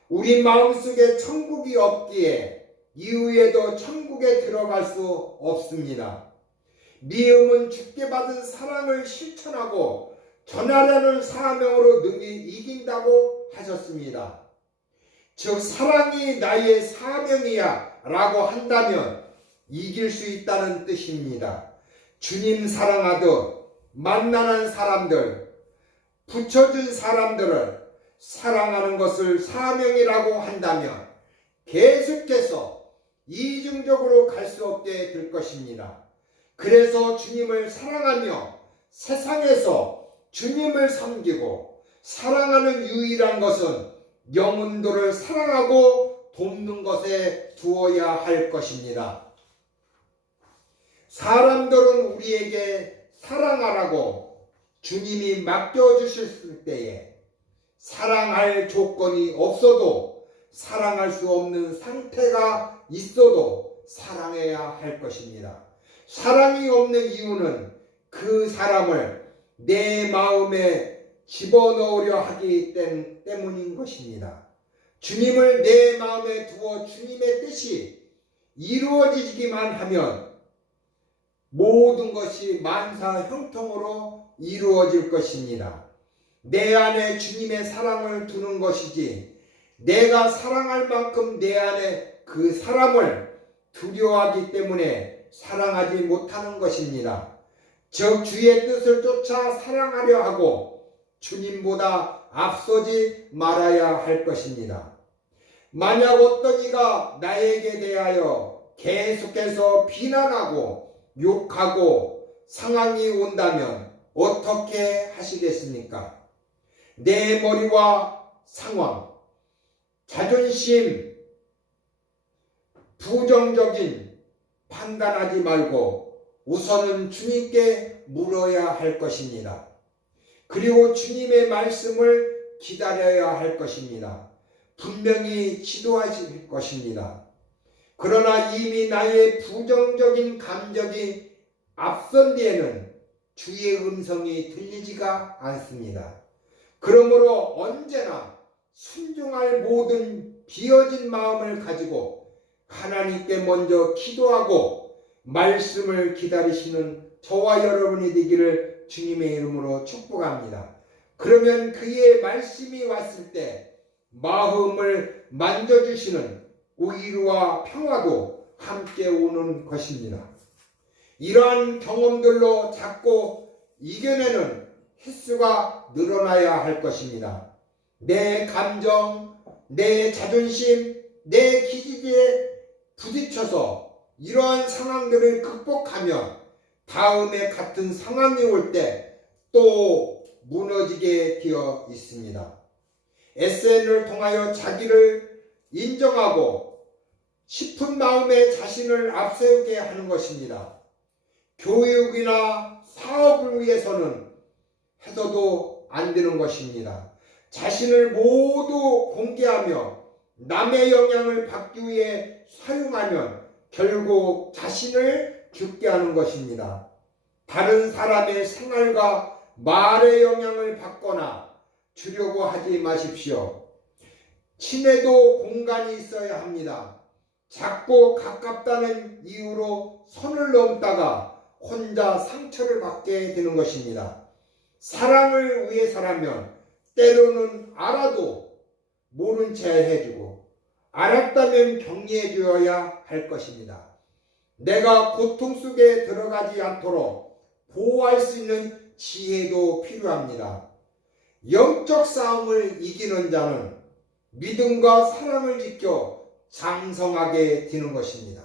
우리 마음속에 천국이 없기에 이후에도 천국에 들어갈 수 없습니다. 미움은 주께 받은 사랑을 실천하고 전하려는 사명으로 능히 이긴다고 하셨습니다. 즉 사랑이 나의 사명이야 라고 한다면 이길 수 있다는 뜻입니다. 주님 사랑하듯 만나는 사람들, 붙여준 사람들을 사랑하는 것을 사명이라고 한다면 계속해서 이중적으로 갈 수 없게 될 것입니다. 그래서 주님을 사랑하며 세상에서 주님을 섬기고 사랑하는 유일한 것은 영혼들을 사랑하고 돕는 것에 두어야 할 것입니다. 사람들은 우리에게 사랑하라고 주님이 맡겨주셨을 때에 사랑할 조건이 없어도 사랑할 수 없는 상태가 있어도 사랑해야 할 것입니다. 사랑이 없는 이유는 그 사람을 내 마음에 집어넣으려 하기 때문인 것입니다. 주님을 내 마음에 두어 주님의 뜻이 이루어지기만 하면 모든 것이 만사 형통으로 이루어질 것입니다. 내 안에 주님의 사랑을 두는 것이지 내가 사랑할 만큼 내 안에 그 사람을 두려워하기 때문에 사랑하지 못하는 것입니다. 즉 주의 뜻을 쫓아 사랑하려 하고 주님보다 앞서지 말아야 할 것입니다. 만약 어떤 이가 나에게 대하여 계속해서 비난하고 욕하고 상황이 온다면 어떻게 하시겠습니까? 내 머리와 상황, 자존심, 부정적인 판단하지 말고 우선은 주님께 물어야 할 것입니다. 그리고 주님의 말씀을 기다려야 할 것입니다. 분명히 지도하실 것입니다. 그러나 이미 나의 부정적인 감정이 앞선 뒤에는 주의 음성이 들리지가 않습니다. 그러므로 언제나 순종할 모든 비어진 마음을 가지고 하나님께 먼저 기도하고 말씀을 기다리시는 저와 여러분이 되기를 주님의 이름으로 축복합니다. 그러면 그의 말씀이 왔을 때 마음을 만져주시는 위로와 평화도 함께 오는 것입니다. 이러한 경험들로 자꾸 이겨내는 횟수가 늘어나야 할 것입니다. 내 감정, 내 자존심, 내 기질에 부딪혀서 이러한 상황들을 극복하며 다음에 같은 상황이 올 때 또 무너지게 되어 있습니다. SN을 통하여 자기를 인정하고 싶은 마음에 자신을 앞세우게 하는 것입니다. 교육이나 사업을 위해서는 해서도 안 되는 것입니다. 자신을 모두 공개하며 남의 영향을 받기 위해 사용하면 결국 자신을 죽게 하는 것입니다. 다른 사람의 생활과 말의 영향을 받거나 주려고 하지 마십시오. 친해도 공간이 있어야 합니다. 자꾸 가깝다는 이유로 선을 넘다가 혼자 상처를 받게 되는 것입니다. 사랑을 위해서라면 때로는 알아도 모른 채 해주고 알았다면 격려해 주어야 할 것입니다. 내가 고통 속에 들어가지 않도록 보호할 수 있는 지혜도 필요합니다. 영적 싸움을 이기는 자는 믿음과 사랑을 지켜 장성하게 되는 것입니다.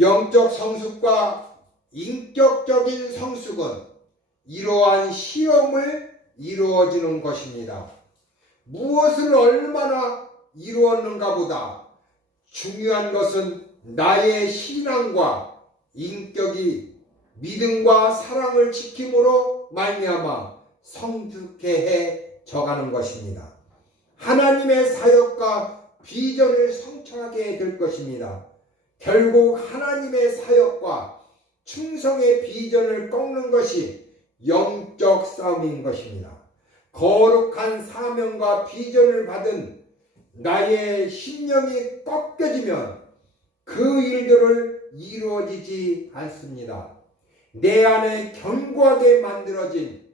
영적 성숙과 인격적인 성숙은 이러한 시험을 이루어지는 것입니다. 무엇을 얼마나 이루었는가 보다 중요한 것은 나의 신앙과 인격이 믿음과 사랑을 지킴으로 말미암아 성숙해 져가는 것입니다. 하나님의 사역과 비전을 성취하게 될 것입니다. 결국 하나님의 사역과 충성의 비전을 꺾는 것이 영적 싸움인 것입니다. 거룩한 사명과 비전을 받은 나의 심령이 꺾여지면 그 일들을 이루어지지 않습니다. 내 안에 견고하게 만들어진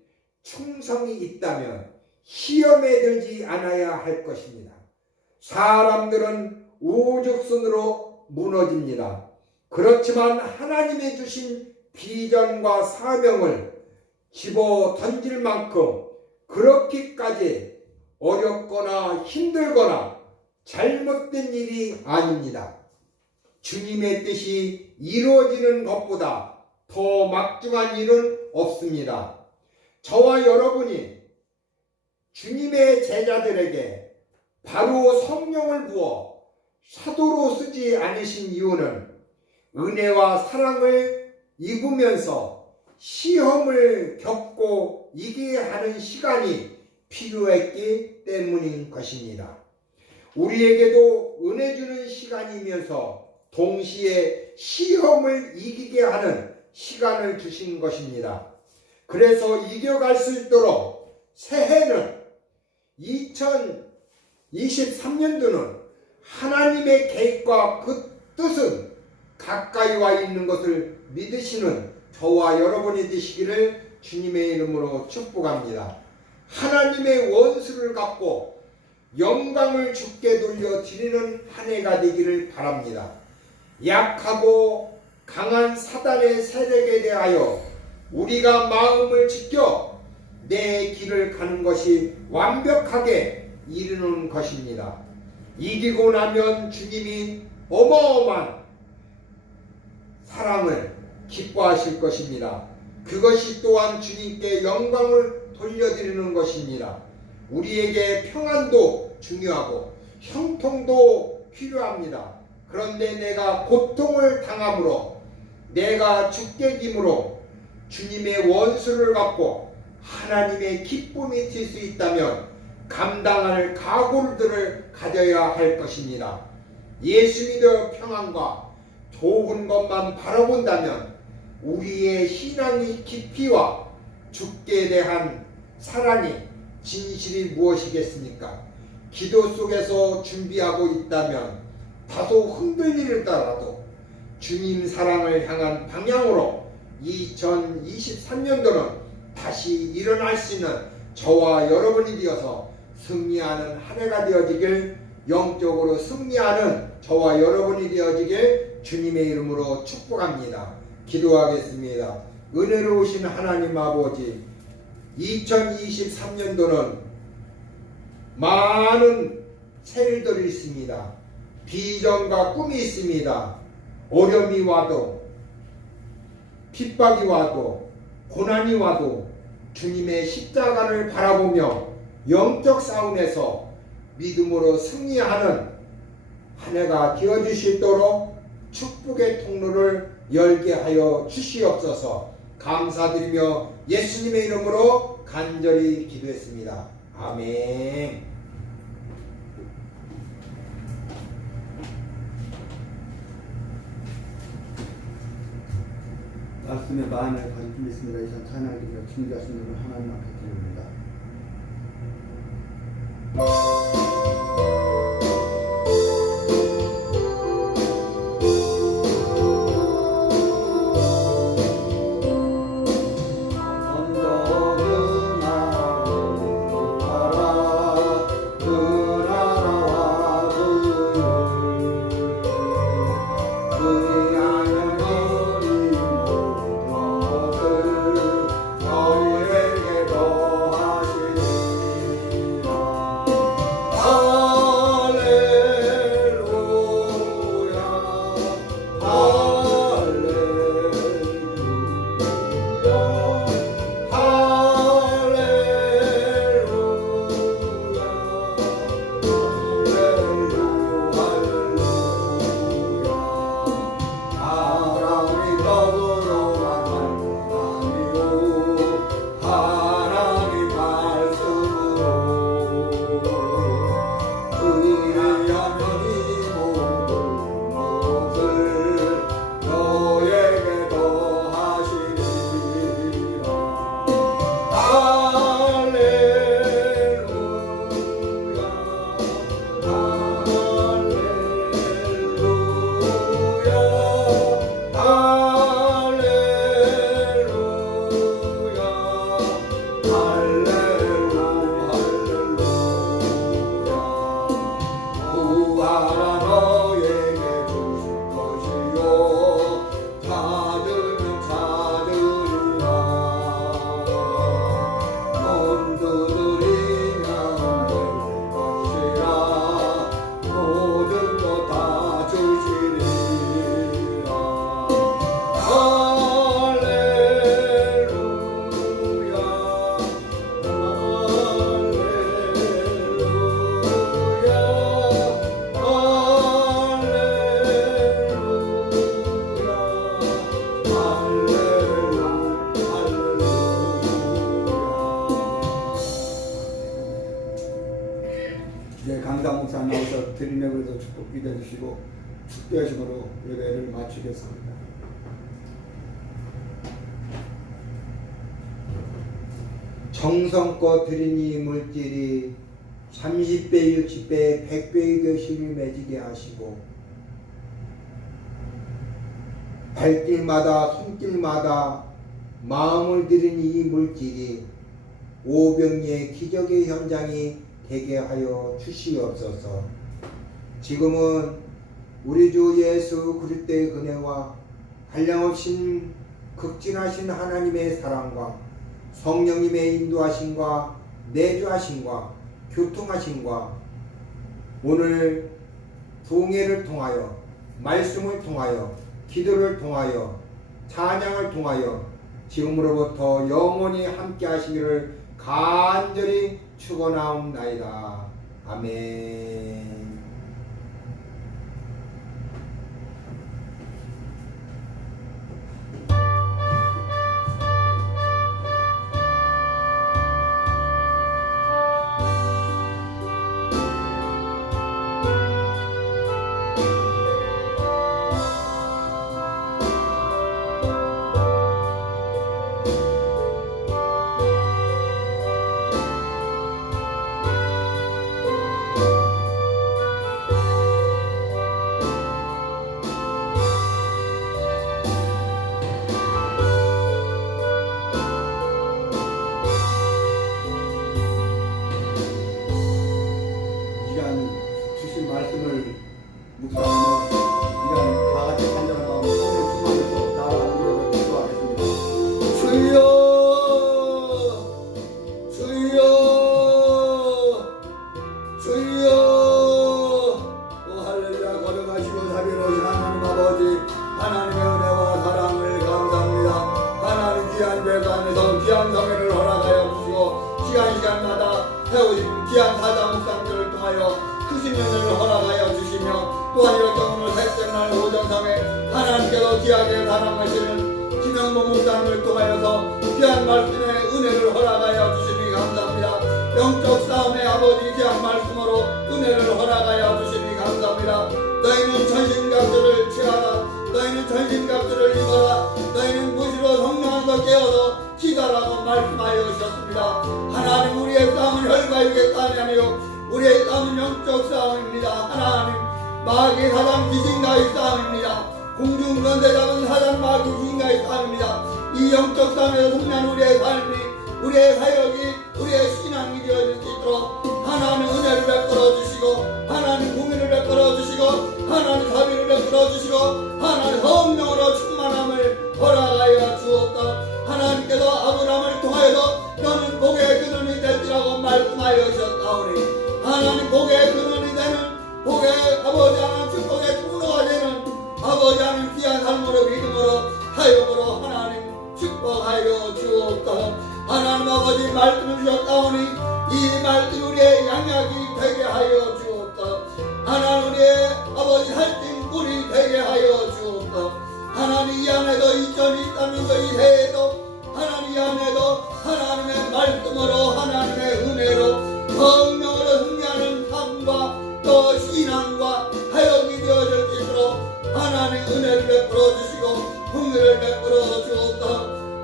충성이 있다면 시험에 들지 않아야 할 것입니다. 사람들은 우죽순으로 무너집니다. 그렇지만 하나님이 주신 비전과 사명을 집어 던질 만큼 그렇게까지 어렵거나 힘들거나 잘못된 일이 아닙니다. 주님의 뜻이 이루어지는 것보다 더 막중한 일은 없습니다. 저와 여러분이 주님의 제자들에게 바로 성령을 부어 사도로 쓰지 않으신 이유는 은혜와 사랑을 입으면서 시험을 겪고 이겨야 하는 시간이 필요했기 때문인 것입니다. 우리에게도 은혜 주는 시간이면서 동시에 시험을 이기게 하는 시간을 주신 것입니다. 그래서 이겨갈 수 있도록 새해는 2023년도는 하나님의 계획과 그 뜻은 가까이 와 있는 것을 믿으시는 저와 여러분이 되시기를 주님의 이름으로 축복합니다. 하나님의 원수를 갚고 영광을 주께 돌려드리는 한 해가 되기를 바랍니다. 약하고 강한 사단의 세력에 대하여 우리가 마음을 지켜 내 길을 가는 것이 완벽하게 이루는 것입니다. 이기고 나면 주님이 어마어마한 사랑을 기뻐하실 것입니다. 그것이 또한 주님께 영광을 돌려드리는 것입니다. 우리에게 평안도 중요하고 형통도 필요합니다. 그런데 내가 고통을 당함으로 내가 죽게 됨으로 주님의 원수를 갚고 하나님의 기쁨이 될 수 있다면 감당할 각오들을 가져야 할 것입니다. 예수 믿어 평안과 좋은 것만 바라본다면 우리의 신앙의 깊이와 죽게 대한 사랑이 진실이 무엇이겠습니까? 기도 속에서 준비하고 있다면 다소 흔들리더라도 주님 사랑을 향한 방향으로 2023년도는 다시 일어날 수 있는 저와 여러분이 되어서 승리하는 한 해가 되어지길, 영적으로 승리하는 저와 여러분이 되어지길 주님의 이름으로 축복합니다. 기도하겠습니다. 은혜로우신 하나님 아버지, 2023년도는 많은 세일들이 있습니다. 비전과 꿈이 있습니다. 어려움이 와도, 핍박이 와도, 고난이 와도 주님의 십자가를 바라보며 영적 싸움에서 믿음으로 승리하는 한 해가 되어질 수 있도록 축복의 통로를 열게 하여 주시옵소서. 감사드리며 예수님의 이름으로 간절히 기도했습니다. 아멘. 말씀에 마음을 가지고 있습니다. 이상 찬양드리며 준비하신 분을 하나님 앞에 드립니다. 이제 강당 목사 나오셔서 드림에 그래서 축복 기도해 주시고 축도하심으로 예배를 마치겠습니다. 정성껏 드리니 물질이 30배, 60배, 100배의 교실을 맺게 하시고 발길마다 손길마다 마음을 들이니 이 물질이 오병이의 기적의 현장이 되게 하여 주시옵소서. 지금은 우리 주 예수 그리스도의 은혜와 한량없인 극진하신 하나님의 사랑과 성령님의 인도하심과 내주하심과 교통하심과 오늘 동해를 통하여 말씀을 통하여 기도를 통하여 찬양을 통하여 지금으로부터 영원히 함께 하시기를 간절히 축원하옵나이다. 아멘. 주신 말씀을 묵상하며 이런 다 같이 간절한 마음으로 손을 품으면서 나아가기로 기도하겠습니다. 주여 주여 주여 오 할렐루야. 걸어가시고 자비로우신 하나님 아버지, 하나님의 은혜와 사랑을 감사합니다. 하나님 귀한 예배 안에서 귀한 성회를 허락하여 주시고 시간마다 세우신 귀한 사자 묵상들을 통하여 크신 은혜를 허락하여 주시며, 또한 이렇게 오늘 셋째 날 오전상에 하나님께서 귀하게 사랑하시는 김영모 목사님을 통하여서 귀한 말씀의 은혜를 허락하여 주시니 감사합니다. 영적 싸움의 아버지 귀한 말씀으로 은혜를 허락하여 주시니 감사합니다. 너희는 전신갑주를 취하라. 너희는 전신갑주를 입어라. 너희는 무시로 성령에서 깨어서 기다라고 말씀하여 주셨습니다. 하나님, 우리의 싸움은 혈과 육의 싸움이 아니요 우리의 싸움은 영적 싸움입니다. 하나님, 마귀 사단 귀신과의 싸움입니다. 공중권세 잡은 사단 마귀 귀신과의 싸움입니다. 이 영적 싸움에서 승리한 우리의 삶이, 우리의 사역이, 우리의 신앙이 되어질 수 있도록 하나님 은혜를 베풀어 주시고, 하나님 공의를 베풀어 주시고, 하나님 자비를 베풀어 주시고, 하나님 성령으로 충만함을 허락하여 주옵소서. 하나님께서 아브라함을 통하여서 너는 복의 근원이 될지라고 말씀하여 주셨사오니, 하나님 복의 근원이 되는, 복의 아버지 하나님 축복의 통로가 되는 아버지 하나님 귀한 삶으로 믿음으로 사역으로 하나님 축복하여 주옵소서. 하나님 아버지 말씀을 주셨사오니 이 말씀 우리의 양약이 되게 하여 주옵소서. 하나님 우리의 아버지 살찐 꿀이 되게 하여 주옵소서. 하나님 이 안에도 2023년도 이 해에도 하나님 이 안에도 하나님의 말씀으로 하나님의 은혜로 성령으로 승리하는 삶과 또 신앙과 사역이 되어질 수 있도록 하나님 은혜를 베풀어 주시고 긍휼을 베풀어 주옵소서.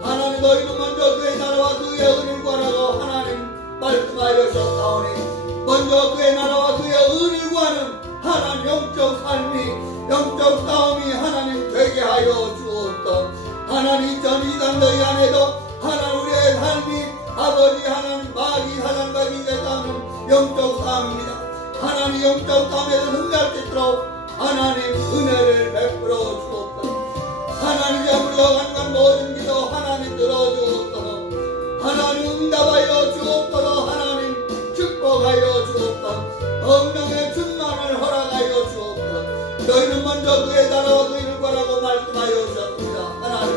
하나님 너희는 먼저 그의 나라와 그의 의를 구하라고 하나님 말씀하셨사오니, 먼저 그의 나라와 그의 의를 구하는 하나님 영적 삶이, 영적 싸움이 하나님 되게 하여 주옵소서. 하나님 2023 너희 안에도 하나님 우리의 삶이 아버지 하나님 마귀 사단과 인간의 싸움은 영적 싸움입니다. 하나님 영적 싸움에서 승리할 수 있도록 하나님 은혜를 베풀어 주옵소서. 하나님 우리가 간간 모든 기도 하나님 들어주옵소서. 하나님 응답하여 주옵소서. 하나님 축복하여 주옵소서. 성령의 충만을 허락하여 주옵소서. 너희는 먼저 그의 나라와 그 일을 구하라고 말씀하여 주셨습니다. 하나님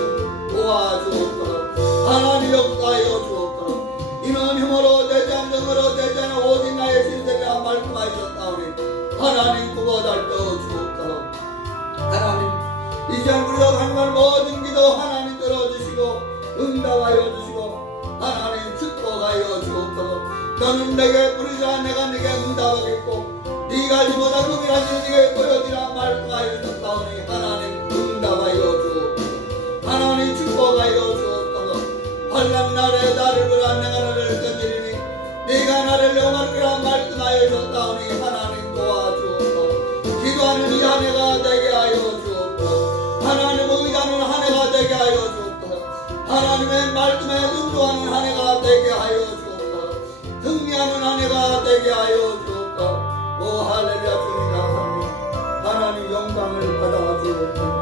도와주옵소서. 하나님 역사하여 주옵소서. 이는 힘으로 되지 않는 힘으로 되지 않는 오직 나의 신세가 말씀하셨사오니 하나님 구원하여 주옵소서. 하나님 이제 우리가 하는 모든 기도 하나님 들어주시고 응답하여 주시고 하나님 축복하여 주옵소서. 너는 내게 부르자 내가 내게 응답하겠고 네가 알지 못한 금이라지 네게 보여주라 말씀하여 주셨사오니 하나님 응답하여 주옵소서. 하나님 축복하여 주옵소서. 환난 날에 나를 보라 내가 너를 건지리니 네가 나를 영화롭게라 말씀하여 주셨사오니 하나님 도와주옵소서. 기도하는 이 한 해가 되게 하여 주옵소서. 하나님 의지하는 한 해가 되게 하여 주옵소서. 하나님의 말씀에 순종하는 한 해가 되게 하여 주옵소서. 승리하는 한 해가 되게 하여 주옵소서. 오 할렐루야. 주님 감사합니다. 하나님 영광을 받아 주옵소서.